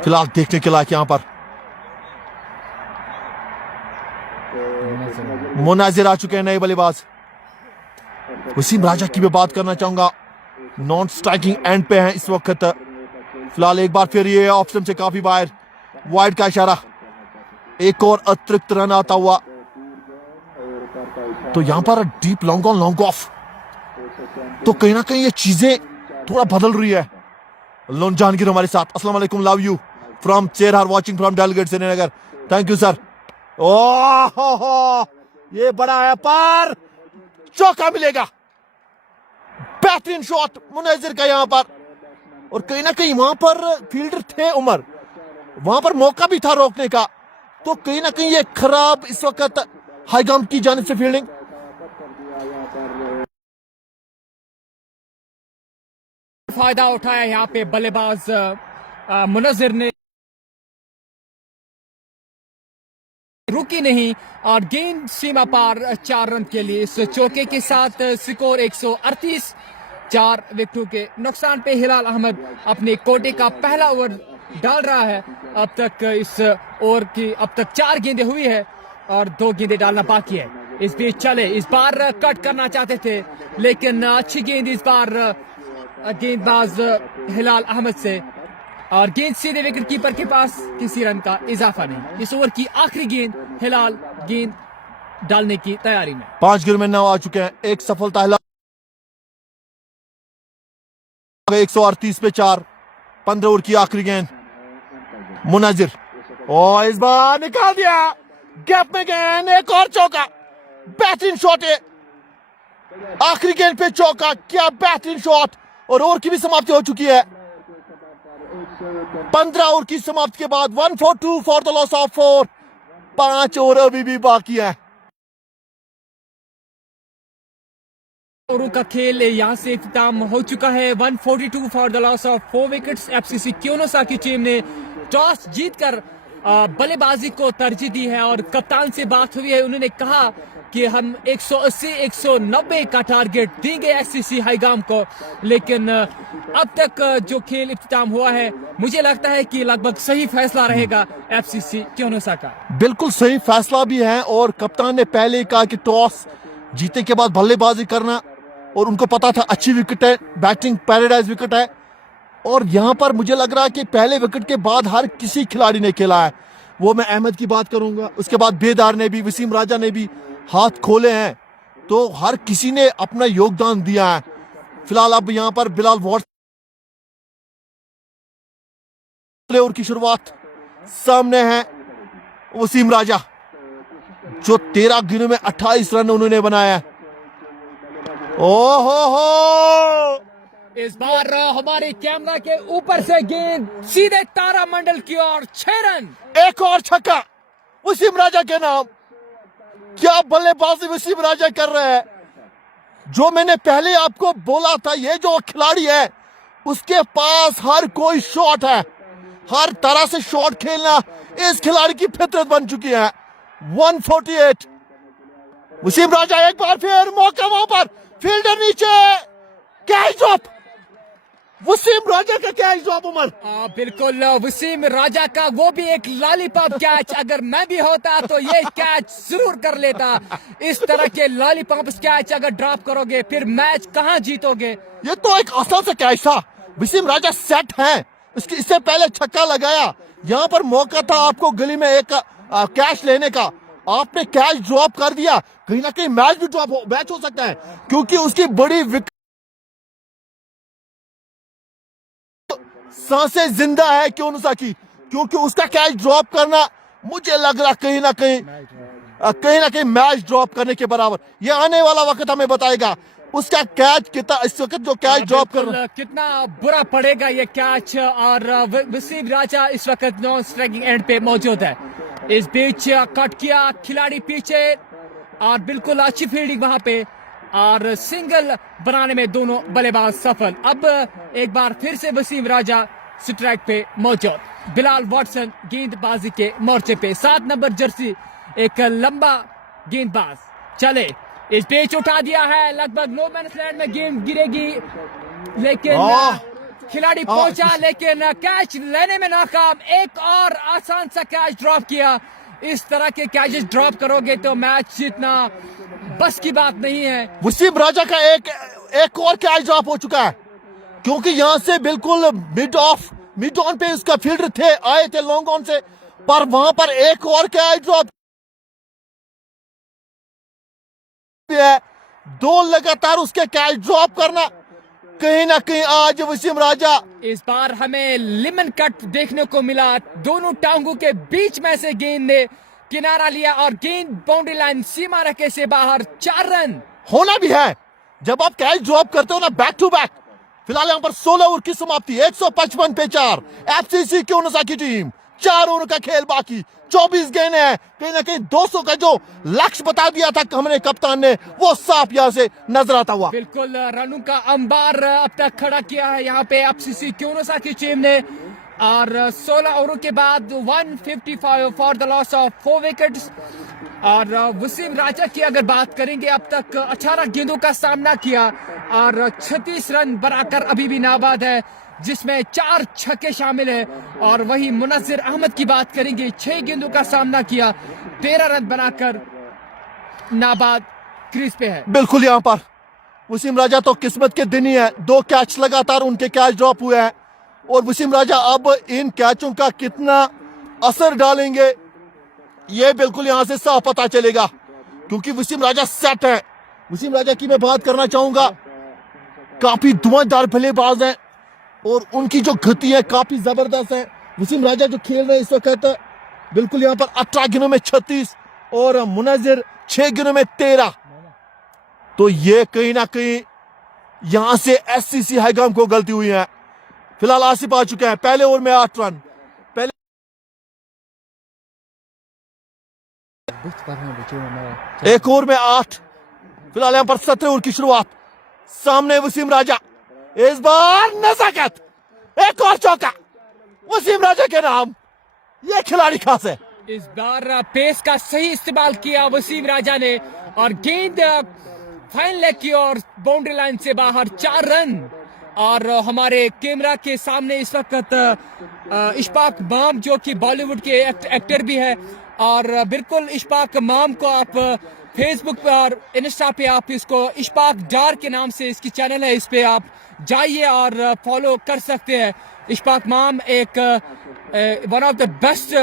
फिलहाल देखने के लायक यहां पर मुनाजिर आ चुके हैं नए बल्लेबाज। वसीम राजा की मैं बात करना चाहूंगा, नॉन स्ट्राइकिंग एंड पे हैं इस वक्त। फिलहाल एक बार फिर ये ऑप्शन से काफी बाहर, वाइड का इशारा, एक और अतिरिक्त रन आता हुआ। तो यहां पर deep long on long off, तो कहीं ना कहीं ये चीजें थोड़ा बदल रही है। लोन जहांगीर हमारे साथ, अस्सलाम वालेकुम, love you from Charar, watching from Dalgate Srinagar, thank you sir. Oh ये बड़ा है पर चौका मिलेगा। बेहतरीन शॉट मुनाजिर का यहां पर, और कहीं ना कहीं वहां पर फील्डर थे उमर, वहां पर मौका भी था रोकने का। तो कहीं ना कहीं ये खराब इस वक्त हैगाम की जानिब से फील्डिंग। फायदा उठाया यहाँ पे बल्लेबाज मुनज़िर ने, रुकी नहीं और गेंद सीमा पार 4 रन के लिए। इस चौके के साथ स्कोर 138, 4 विकेटों के नुकसान पे हिलाल अहमद अपने कोटे का पहला ओवर डाल रहा है। अब तक इस ओवर की अब तक 4 गेंदें हुई है और 2 गेंदें डालना बाकी है। इस बीच चले, इस बार कट करना चाहते थे लेकिन अच्छी गेंद इस बार गेंदबाज हिलाल अहमद से, और गेंद सीधे विकेट कीपर के पास, किसी रन का इजाफा नहीं। इस ओवर की आखिरी गेंद, हिलाल गेंद डालने की तैयारी में। 5 गेंद में 9 आ चुके हैं, एक सफलता हिलाल, 138 पे 4, 15 ओवर की आखिरी गेंद मुनाजिर, और इस बार निकाल दिया गैप में गेंद, एक और चौका। बेहतरीन शॉट है, आखिरी गेंद पे चौका, क्या बेहतरीन शॉट। और ओवर की भी समाप्ति हो चुकी है। 15 ओवर की समाप्ति के बाद 1 for 2 for the loss of 4। 5 over अभी भी बाकी है। ओवरों का खेल यहां से इख्तिताम हो चुका है। 142 for the loss of 4 wickets. FCC क्योनोसा की टीम ने टॉस जीतकर बल्लेबाजी को तरजीह दी है और कप्तान से बात हुई है। उन्होंने कहा कि हम 180-190 का टारगेट देंगे एफसीसी हाईगाम को, लेकिन अब तक जो खेल इख्तिताम हुआ है मुझे लगता है कि लगभग सही फैसला रहेगा एफसीसी क्योनोसा का। बिल्कुल सही फैसला भी है और कप्तान ने पहले ही कहा कि टॉस जीते के बाद बल्लेबाजी करना, और उनको पता था अच्छी विकेट है, बैटिंग पैराडाइज विकेट है। और यहां पर मुझे लग रहा है कि पहले विकेट के बाद हर किसी खिलाड़ी ने खेला है। वो मैं अहमद की बात करूंगा, उसके बाद बेदार ने भी, वसीम राजा ने भी हाथ खोले हैं, तो हर किसी ने अपना योगदान दिया है। फिलहाल अब यहां पर बिलाल वॉट्सन ओवर की शुरुआत, सामने है वसीम राजा जो 13 गेंदों में 28 रन उन्होंने बनाया। ओहो हो, इस बार हमारे कैमरा के ऊपर से गेंद सीधे तारामंडल की ओर, 6 रन। एक और छक्का वसीम राजा के नाम। क्या बल्लेबाजी वसीम राजा कर रहे हैं। जो मैंने पहले आपको बोला था, ये जो खिलाड़ी है उसके पास हर कोई शॉट है, हर तरह से शॉट खेलना इस खिलाड़ी की फितरत बन चुकी है। 148 वसीम राजा, एक बार फिर मौका, वहां पर फील्डर नीचे, कैच ड्रॉप, वसीम राजा का कैच ड्रॉप। उमर बिल्कुल वसीम राजा का वो भी एक लॉलीपॉप कैच, अगर मैं भी होता तो ये कैच जरूर कर लेता। इस तरह के लॉलीपॉप कैच अगर ड्रॉप करोगे फिर मैच कहां जीतोगे। ये तो एक आसान सा कैच था, वसीम राजा सेट है, इससे पहले छक्का लगाया, यहां पर मौका था आपको गली में एक कैच लेने का, आपने कैच ड्रॉप कर दिया। कहीं ना कहीं मैच भी मैच हो सकता है, क्योंकि उसकी बड़ी विकेट सांसें जिंदा है क्योनोसा की, क्योंकि उसका कैच ड्रॉप करना मुझे लग रहा कहीं ना कहीं मैच ड्रॉप करने के बराबर। ये आने वाला वक्त हमें बताएगा उसका कैच कितना, इस वक्त जो कैच ड्रॉप कर रहा है कितना बुरा पड़ेगा ये कैच। और वसीम राजा इस वक्त नॉन स्ट्राइकिंग एंड पे मौजूद है। इस बीच कट किया खिलाड़ी पीछे और बिल्कुल अच्छी फील्डिंग वहां पे, और सिंगल बनाने में दोनों बल्लेबाज सफल। अब एक बार फिर से वसीम राजा स्ट्राइक पे मौजूद। बिलाल वॉटसन गेंदबाजी के मोर्चे पे, 7 नंबर जर्सी, एक लंबा गेंदबाज। चले, इस बीच उठा दिया है, लगभग नो मैन्स लैंड में गेंद गिरेगी, लेकिन खिलाड़ी पहुंचा लेकिन कैच लेने में नाकाम। एक और आसान सा कैच ड्रॉप किया। इस तरह के कैचेस ड्रॉप करोगे तो मैच जीतना बस की बात नहीं है। वसीम राजा का एक और कैच ड्रॉप हो चुका है, क्योंकि यहां से बिल्कुल मिड ऑन पे उसका फील्डर थे, आए थे लॉन्ग ऑन से, पर वहां पर एक और कैच ड्रॉप है। 2 लगातार उसके कैच ड्रॉप करना, कहीं ना कहीं आज वसीम राजा, इस बार हमें लिमन कट देखने को मिला। दोनों टांगों के बीच में से गेंद ने किनारा लिया और गेंद बाउंड्री लाइन सीमा रेखे से बाहर। 4 रन होना भी है जब आप कैच ड्रॉप करते हो ना, बैक टू बैक। फिलहाल यहां पर 16 ओवर की समाप्ति, 155 पे 4। एफसीसी क्योनोसा की टीम, 4 ओवर का खेल बाकी, 24 गेंद है। कहीं ना कहीं 200 का जो लक्ष्य बता दिया था हमने कप्तान ने, वो साफ यहां से नजर आता हुआ। बिल्कुल रनों का अंबार अब तक खड़ा किया है यहाँ पे एफसीसी क्योनोसा की टीम ने, और 16 ओवरों के बाद 155 for the loss of 4 wickets. और वसीम राजा की अगर बात करेंगे, अब तक 18 गेंदों का सामना किया और 36 रन बनाकर अभी भी नाबाद है, जिसमें 4 छक्के शामिल है। और वही मुनज्जिर अहमद की बात करेंगे, 6 गेंदों का सामना किया, 13 रन बनाकर नाबाद क्रीज पे है। बिल्कुल, यहां पर वसीम राजा तो किस्मत के दिन ही है, 2 कैच लगातार उनके कैच ड्रॉप हुए हैं, और वसीम राजा अब इन कैचों का कितना असर डालेंगे ये बिल्कुल यहां से साफ पता चलेगा, क्योंकि वसीम राजा सेट है। वसीम राजा की मैं बात करना चाहूंगा, काफी धुआंधार बल्लेबाज हैं और उनकी जो गति है काफी जबरदस्त है। वसीम राजा जो खेल रहे हैं इस वक्त, बिल्कुल यहां पर 18 गेंदों में 36 और मुनज्जिर 6 गेंदों में 13। तो ये कहीं ना कहीं यहां से एफसीसी हाईगाम को गलती हुई है। फिलहाल आसिफ आ चुके हैं, पहले ओवर में 8 रन, एक ओवर में 8। फिलहाल यहां पर 17 ओवर की शुरुआत, सामने वसीम राजा, इस बार नजाकत, एक और चौका वसीम राजा के नाम। ये खिलाड़ी खास है। इस बार पेस का सही इस्तेमाल किया वसीम राजा ने, और गेंद फाइन लेग की और बाउंड्री लाइन से बाहर 4 रन। और हमारे कैमरा के सामने इस वक्त इशफाक माम जो कि बॉलीवुड के एक्टर भी है, और बिल्कुल इशफाक माम को आप फेसबुक पे और इंस्टा पे आप इसको इशफाक डार के नाम से इसकी चैनल है, इस पे आप जाइए और फॉलो कर सकते हैं। इशफाक माम एक one of the best.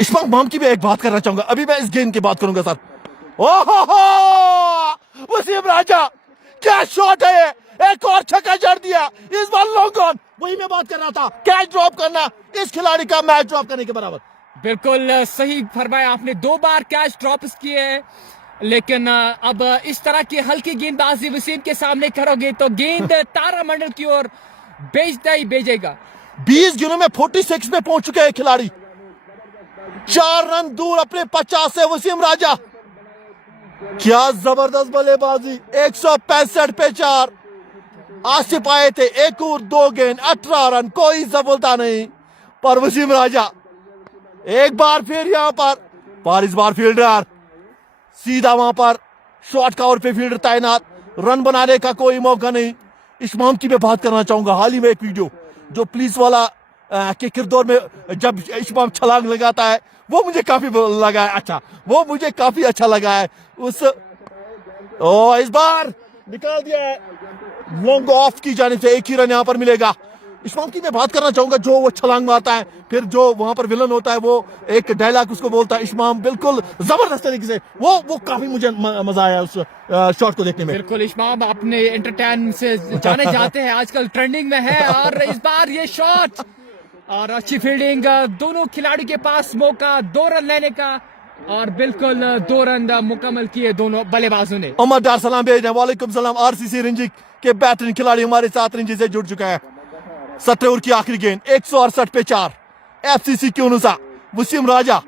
Ishfaq माम की भी एक बात करना चाहूंगा, अभी मैं इस गेंद की बात करूंगा सर। ओहो वसीम राजा, क्या शॉट है ये, एक और छक्का जड़ दिया, इस बार लॉन्ग ऑन। वही मैं बात कर रहा था, कैच ड्रॉप करना इस खिलाड़ी का मैच ड्रॉप करने के बराबर। बिल्कुल सही फरमाया आपने, 2 बार कैच ड्रॉप्स किए हैं, लेकिन अब इस तरह की हल्की गेंदबाजी वसीम के सामने करोगे तो गेंद तारामंडल की ओर भेजता ही भेजेगा। 20 गेंदों में 46 में पहुंच चुके हैं खिलाड़ी, 4 रन दूर अपने 50 से वसीम राजा। क्या जबरदस्त बल्लेबाजी, 165 पे 4। आसिफ आए थे, एक और 2 गेंद, 18 रन, कोई सफलता नहीं। पर वसीम राजा एक बार फिर यहां पर इस बार फील्डर सीधा वहां पर शॉर्ट कवर पे फील्डर तैनात, रन बनाने का कोई मौका नहीं। इशमाम की मैं बात करना चाहूंगा, हाल ही में एक वीडियो जो पुलिस वाला के किरदार में जब इशमाम छलांग लगाता है, वो मुझे काफी लगा है अच्छा, वो मुझे काफी अच्छा लगा है। इस बार निकाल दिया है लॉन्ग ऑफ की जानिब से, एक ही रन यहां पर मिलेगा। इशमाम की मैं बात करना चाहूंगा, जो वो छलांग मारता है, फिर जो वहां पर विलन होता है, वो एक डायलॉग उसको बोलता है इशमाम, बिल्कुल जबरदस्त तरीके से, वो काफी मुझे मजा आया उस शॉट को देखने में। बिल्कुल इशमाम अपने एंटरटेन से जाने जाते हैं, आजकल ट्रेंडिंग में है। और इस बार ये शॉट और अच्छी फील्डिंग, दोनों खिलाड़ी के पास मौका 2 रन लेने का, और बिल्कुल 2 रन मुकम्मल किए दोनों बल्लेबाजों ने। उमर डार सलाम भेज रहे हैं, वालेकुम सलाम। आरसीसी रिंजी के बेहतरीन खिलाड़ी हमारे साथ रिंजी से जुड़ चुका है। 17 ओवर की आखिरी गेंद, 168 पे 4। एफसीसी के अनुसार वसीम राजा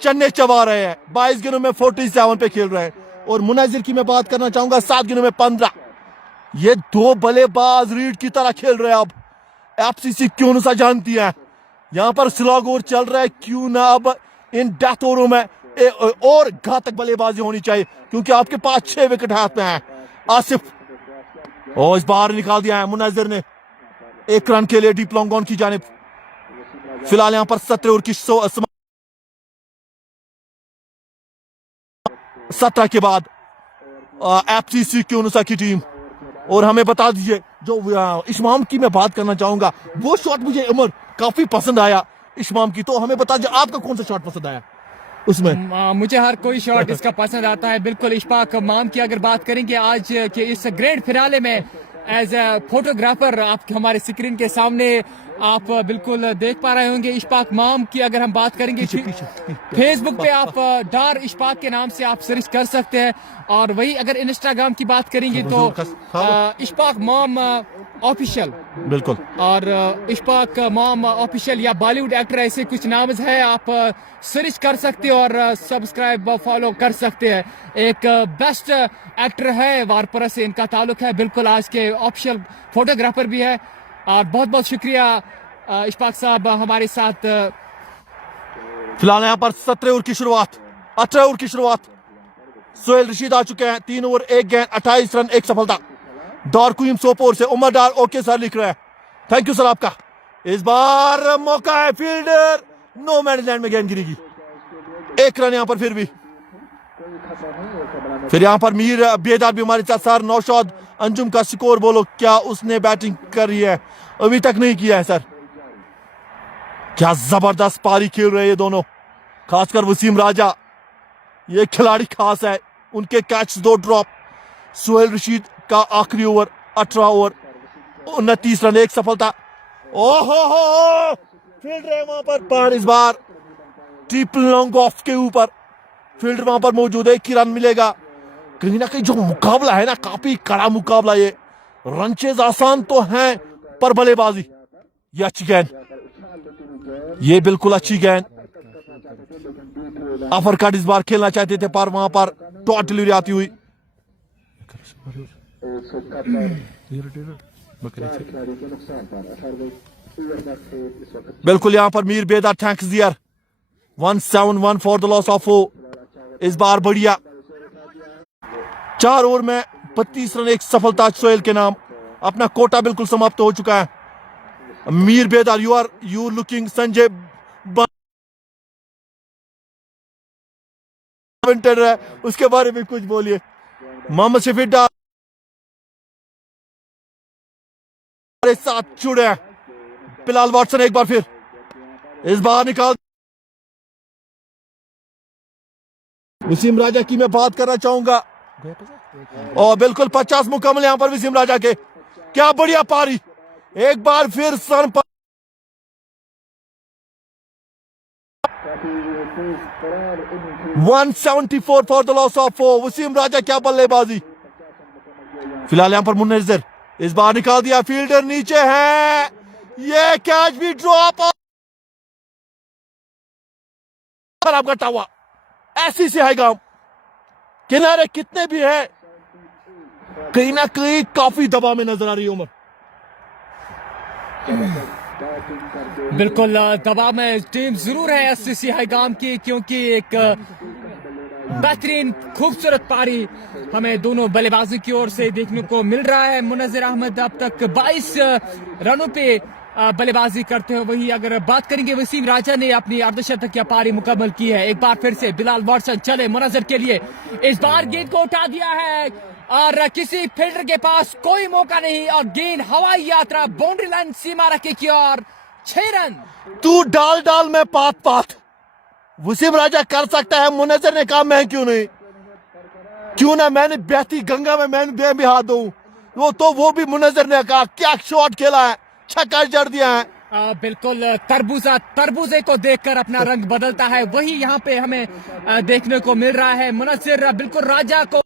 चन्ने चबा रहे हैं, 22 गेंदों में 47 पे खेल रहे हैं। और मुनाजिर की मैं बात करना चाहूंगा, 7 गेंदों में 15। ये 2 बल्लेबाज रीड की तरह खेल रहे हैं। अब एफसीसी क्यों अनुसार जानती है, यहां पर स्लॉग ओवर चल रहा है, क्यों ना अब इन डेथ ओवरों में और घातक बल्लेबाजी होनी चाहिए, क्योंकि आपके पास 6 विकेट हाथ में है। आसिफ इस बार निकाल दिया है मुनाजिर ने, 1 रन के लिए डीप लॉन्ग ऑन की जानिब। फिलहाल यहां पर 17 ओवर की 17 के बाद एफसीसी के अनुसार की टीम। और हमें बता दीजिए, जो इशमाम की मैं बात करना चाहूंगा, वो शॉट मुझे उमर काफी पसंद आया इशमाम की, तो हमें बता दीजिए आपका कौन सा शॉट पसंद आया उसमें। मुझे हर कोई शॉट इसका पसंद आता है। बिल्कुल इशफाक माम की अगर बात करेंगे आज के इस ग्रैंड फिनाले में, एज ए फोटोग्राफर आप हमारे स्क्रीन के सामने आप बिल्कुल देख पा रहे होंगे। इशफाक माम की अगर हम बात करेंगे, फेसबुक पे आप डार इशफाक के नाम से आप सर्च कर सकते हैं, और वही अगर इंस्टाग्राम की बात करेंगे तो इशफाक माम ऑफिशियल, बिल्कुल। और इशफाक माम ऑफिशियल या बॉलीवुड एक्टर, ऐसे कुछ नाम है, आप सर्च कर सकते हो और सब्सक्राइब फॉलो कर सकते हैं। एक बेस्ट एक्टर है, वारपरा से इनका ताल्लुक है, बिल्कुल आज के ऑफिशियल फोटोग्राफर भी है। और बहुत बहुत शुक्रिया इशफाक साहब हमारे साथ। फिलहाल यहाँ पर 17 ओवर की शुरुआत, 18 ओवर की शुरुआत। सोहेल रशीद आ चुके हैं, 3 ओवर 1 गेंद, 28 रन, 1 सफलता। दौर कुईम सोपोर से उमर डार ओके सर लिख रहे हैं, थैंक यू सर आपका। इस बार मौका है, फील्डर नो मैन लैंड में गेंद गिरेगी, 1 रन यहाँ पर। फिर यहाँ पर मीर बेदार भी हमारे साथ। सर नौशाद अंजुम का स्कोर बोलो, क्या उसने बैटिंग करी है? अभी तक नहीं किया है सर। क्या जबरदस्त पारी खेल रहे हैं ये दोनों, खासकर वसीम राजा, ये खिलाड़ी खास है, उनके कैच 2 ड्रॉप। सोहेल रशीद का आखिरी ओवर, 18 ओवर 29 रन, 1 सफलता। ओहो फील्डर है वहां पर इस बार ट्रिपल लॉन्ग ऑफ के ऊपर फील्डर वहां पर मौजूद है, 1 ही रन मिलेगा। कहीं ना कहीं जो मुकाबला है ना, काफी कड़ा मुकाबला। ये रन चेज आसान तो हैं, पर बल्लेबाजी, ये अच्छी गेंद, ये बिल्कुल अच्छी गेंद। अफर कट इस बार खेलना चाहते थे, पर वहां पर टॉट डिलीवरी आती हुई। बिल्कुल यहां पर Mir Bedar thanks dear 171 for the loss of इस बार बढ़िया 4 ओवर में 32 रन, एक सफलता सोहेल के नाम। अपना कोटा बिल्कुल समाप्त हो चुका है। मीर बेदार यू लुकिंग संजय है, उसके बारे में कुछ बोलिए। मोहम्मद शफी डार साथ जुड़े हैं। बिलाल वाटसन एक बार फिर इस बार निकाल। वसीम राजा की मैं बात करना चाहूंगा और बिल्कुल 50 मुकम्मल यहां पर वसीम राजा के। क्या बढ़िया पारी, एक बार फिर सन पर 174 for the loss of 4। Wasim Raja क्या बल्लेबाजी। फिलहाल यहां पर मुन्नजर इस बार निकाल दिया, फील्डर नीचे है, ये कैच भी ड्रॉप खराब करता हुआ। ऐसी से है गांव किनारे कितने भी है, कहीं ना कहीं काफी दबाव में नजर आ रही है उमर। बिल्कुल दबाव में टीम जरूर है एससीसी हाईगाम की, क्योंकि एक बेहतरीन खूबसूरत पारी हमें दोनों बल्लेबाजों की ओर से देखने को मिल रहा है। मुनज़्ज़र अहमद अब तक 22 रनों पे बल्लेबाजी करते हैं। वही अगर बात करेंगे वसीम राजा ने अपनी अर्धशतकीय पारी मुकम्मल की है। एक बार फिर से बिलाल वाटसन चले मुनज़्ज़र के लिए, इस बार गेंद को उठा दिया है और किसी फील्डर के पास कोई मौका नहीं और गेंद हवाई यात्रा बाउंड्री लाइन सीमा रखे की और 6 रन। तू डाल में पात वसीम राजा कर सकता है, मुनज़्ज़र ने कहा मैं क्यों नहीं, क्यों ना मैंने बहती गंगा में मैं भी हाथ दूं। वो भी मुनज़्ज़र ने कहा क्या शॉट खेला है, छक्का जड़ दिया है। बिल्कुल तरबूजे को देखकर अपना रंग बदलता है, वही यहाँ पे हमें देखने को मिल रहा है। मुनज़्ज़र बिल्कुल राजा को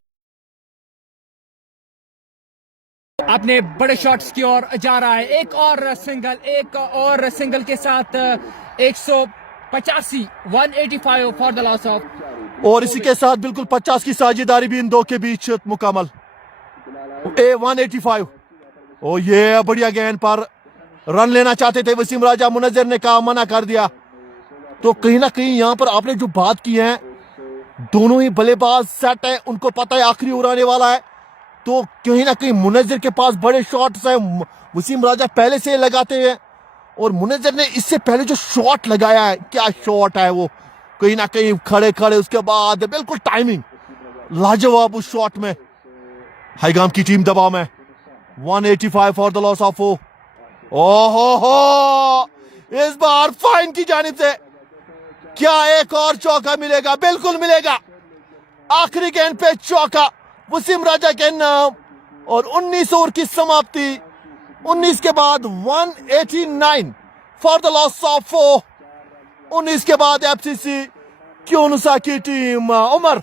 अपने बड़े शॉट्स की ओर जा रहा है। एक और सिंगल के साथ 185 फॉर द लॉस ऑफ, और इसी के साथ बिल्कुल 50 की साझेदारी भी इन दो के बीच मुकम्मल। 185 ओ ये बढ़िया गेंद पर रन लेना चाहते थे वसीम राजा, मुनज़्ज़र ने कहा मना कर दिया। तो कहीं ना कहीं यहां पर आपने जो बात की है, दोनों ही बल्लेबाज सेट है, उनको पता है आखिरी ओवर आने वाला है। तो कहीं ना कहीं मुनज़्ज़र के पास बड़े शॉट्स हैं, वसीम राजा पहले से लगाते हैं और मुनज़्ज़र ने इससे पहले जो शॉट लगाया है, क्या शॉट है वो, कहीं ना कहीं खड़े उसके बाद बिल्कुल टाइमिंग लाजवाब उस शॉट में। हाईगाम की टीम दबाव में 185 फॉर द लॉस ऑफ 4। ओहो इस बार फाइन की जानिब से क्या एक और चौका मिलेगा? बिल्कुल मिलेगा, आखिरी गेंद पे चौका वसीम राजा के नाम और 19 ओवर की समाप्ति। 19 के बाद 189 फॉर द लॉस ऑफ 4। 19 के बाद एफसीसी क्योनुसा की टीम। उमर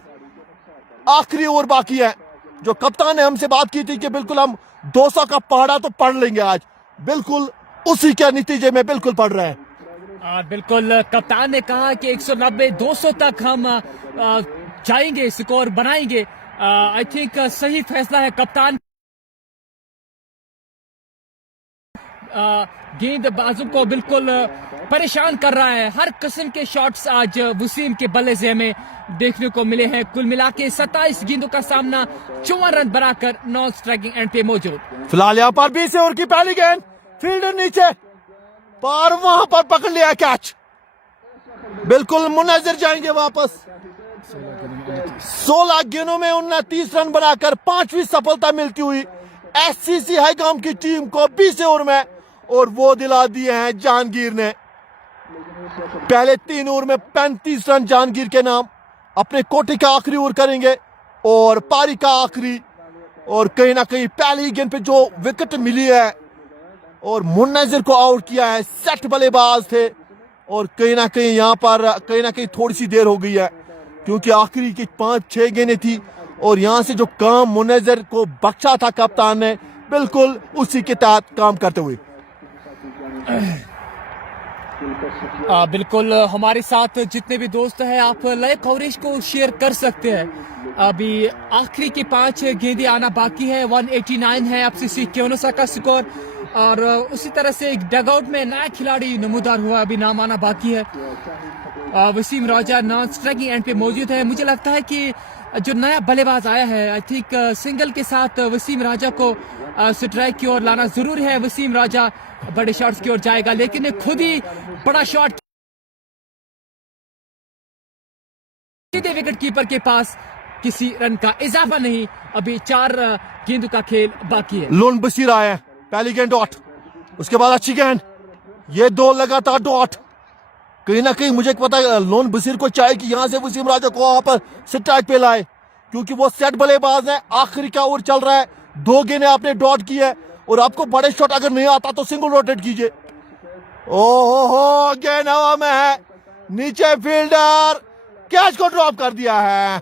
आखिरी ओवर बाकी है। जो कप्तान ने हमसे बात की थी कि बिल्कुल हम 200 का पहाड़ा तो पढ़ लेंगे आज, बिल्कुल उसी के नतीजे में बिल्कुल पढ़ रहे हैं। बिल्कुल कप्तान ने कहा कि 190-200 तक हम जाएंगे, स्कोर बनाएंगे। आई थिंक सही फैसला है कप्तान। गेंदबाजों को बिल्कुल परेशान कर रहा है। हर किस्म के शॉट्स आज वसीम के बल्ले से हमें देखने को मिले हैं। कुल मिला के 27 गेंदों का सामना 54 रन बनाकर नॉन स्ट्राइकिंग एंड पे मौजूद। फिलहाल यहाँ पर 20 ओवर की पहली गेंद, फील्डर नीचे पर वहां पर पकड़ लिया कैच। बिल्कुल मुनज़्ज़र जाएंगे वापस। 16 गेंदों में 29 रन बनाकर 5वीं सफलता मिलती हुई एससीसी हाईगाम की टीम को 20 ओवर में, और वो दिला दिए हैं जहांगीर ने। पहले 3 ओवर में 35 रन जहांगीर के नाम। अपने कोटे का आखिरी ओवर करेंगे और पारी का आखिरी, और कहीं ना कहीं पहली गेंद पे जो विकेट मिली है और मुनज़्ज़र को आउट किया है, सेट बल्लेबाज थे और कहीं ना कहीं यहाँ पर कहीं ना कहीं थोड़ी सी देर हो गई है क्योंकि आखिरी की 5-6 गेंदें थी और यहाँ से जो काम मुनज़्ज़र को बख्शा था कप्तान ने, बिल्कुल उसी के तहत काम करते हुए। बिल्कुल हमारे साथ जितने भी दोस्त हैं आप लाइव कवरेज को शेयर कर सकते हैं। अभी आखिरी की 5 गेंदें आना बाकी है। 189 है एफसीसी क्योनुसा का स्कोर और उसी तरह से एक डगआउट में नया खिलाड़ी नमूदार हुआ, अभी नाम आना बाकी है। वसीम राजा नॉन स्ट्राइकिंग एंड पे मौजूद है। मुझे लगता है कि जो नया बल्लेबाज आया है, आई थिंक सिंगल के साथ वसीम राजा को स्ट्राइक की ओर लाना जरूरी है। वसीम राजा बड़े शॉट्स की ओर जाएगा, लेकिन खुद ही बड़ा शॉट सीधे विकेट कीपर के पास, किसी रन का इजाफा नहीं। अभी 4 गेंदों का खेल बाकी है। लोन बशीर आया है, पहली गेंद डॉट, उसके बाद अच्छी गेंद, ये 2 लगातार डॉट। कहीं ना कहीं मुझे पता है लोन बशीर को चाहिए कि यहां से वसीम राजा को वहां पर स्ट्राइक पे लाए, क्योंकि वो सेट बल्लेबाज है, आखिरी का ओवर चल रहा है, 2 गेंदें आपने डॉट की है और आपको बड़े शॉट अगर नहीं आता तो सिंगल रोटेट कीजिए। ओहो, गेंद हवा में है, नीचे फील्डर कैच को ड्रॉप कर दिया है।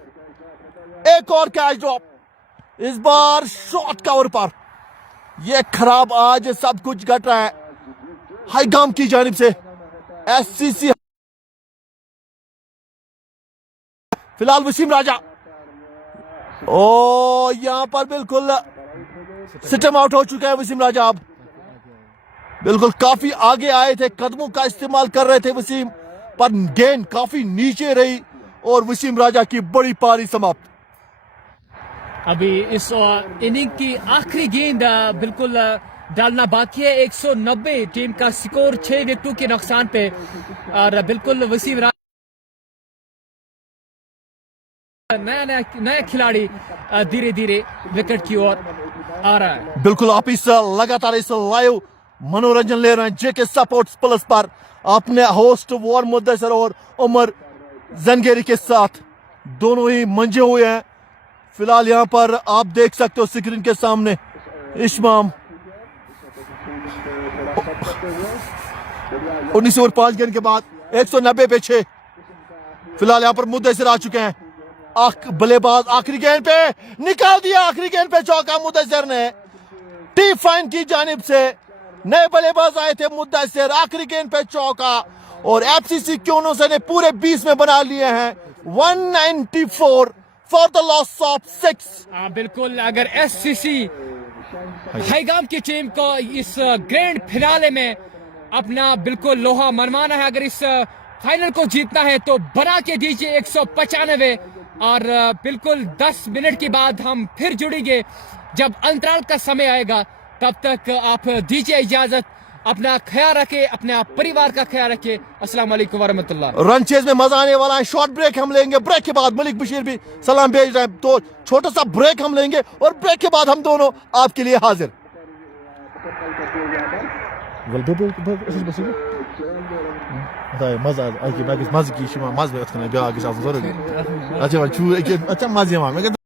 एक और कैच ड्रॉप, इस बार शॉर्ट कवर पर। यह खराब आज सब कुछ घट रहा है हाईगाम की जानिब से। एससीसी फिलहाल वसीम राजा, ओ यहां पर बिल्कुल सिस्टम आउट हो चुका है वसीम राजा। अब बिल्कुल काफी आगे आए थे, कदमों का इस्तेमाल कर रहे थे वसीम, पर गेंद काफी नीचे रही और वसीम राजा की बड़ी पारी समाप्त। अभी इस इनिंग की आखिरी गेंद बिल्कुल डालना बाकी है। 190 टीम का स्कोर 6 विकेटों के नुकसान पे, और बिल्कुल वसीम राजा नया खिलाड़ी धीरे धीरे विकेट की ओर आ रहा है। बिल्कुल आप इस लगातार इस लाइव मनोरंजन ले रहे हैं जेके स्पोर्ट्स प्लस पर, अपने होस्ट वार मुद्दसर और उमर जंगेरी के साथ, दोनों ही मंजे हुए हैं। फिलहाल यहां पर आप देख सकते हो स्क्रीन के सामने इस्माम 19 ओवर 5 गेंद के बाद 190 पे 6। फिलहाल यहां पर मुद्दसर आ चुके हैं, बल्लेबाज आखिरी गेंद पे निकाल दिया, आखिरी गेंद पे चौका मुद्दसर ने। टी फाइन की जानिब से नए बल्लेबाज आए थे मुद्दसर, आखिरी गेंद पे चौका, और एफसीसी क्योनों ने पूरे 20 में बना लिए हैं 194 फॉर द लॉस ऑफ 6। बिल्कुल, अगर एससीसी हाईगाम की टीम को इस ग्रैंड फिनाले में अपना बिल्कुल लोहा मनवाना है, अगर इस फाइनल को जीतना है तो बना के दीजिए 195। और बिल्कुल 10 मिनट के बाद हम फिर जुड़ेंगे जब अंतराल का समय आएगा। तब तक आप दीजिए इजाजत, अपना ख्याल रखें, अपने परिवार का ख्याल रखें। अस्सलाम वालेकुम वरहमतुल्लाह। रन चेज में मजा आने वाला है, शॉर्ट ब्रेक हम लेंगे, ब्रेक के बाद मलिक बशीर भी सलाम भेज रहे हैं, तो छोटा सा ब्रेक हम लेंगे और ब्रेक के बाद हम दोनों आपके लिए हाजिर। मजा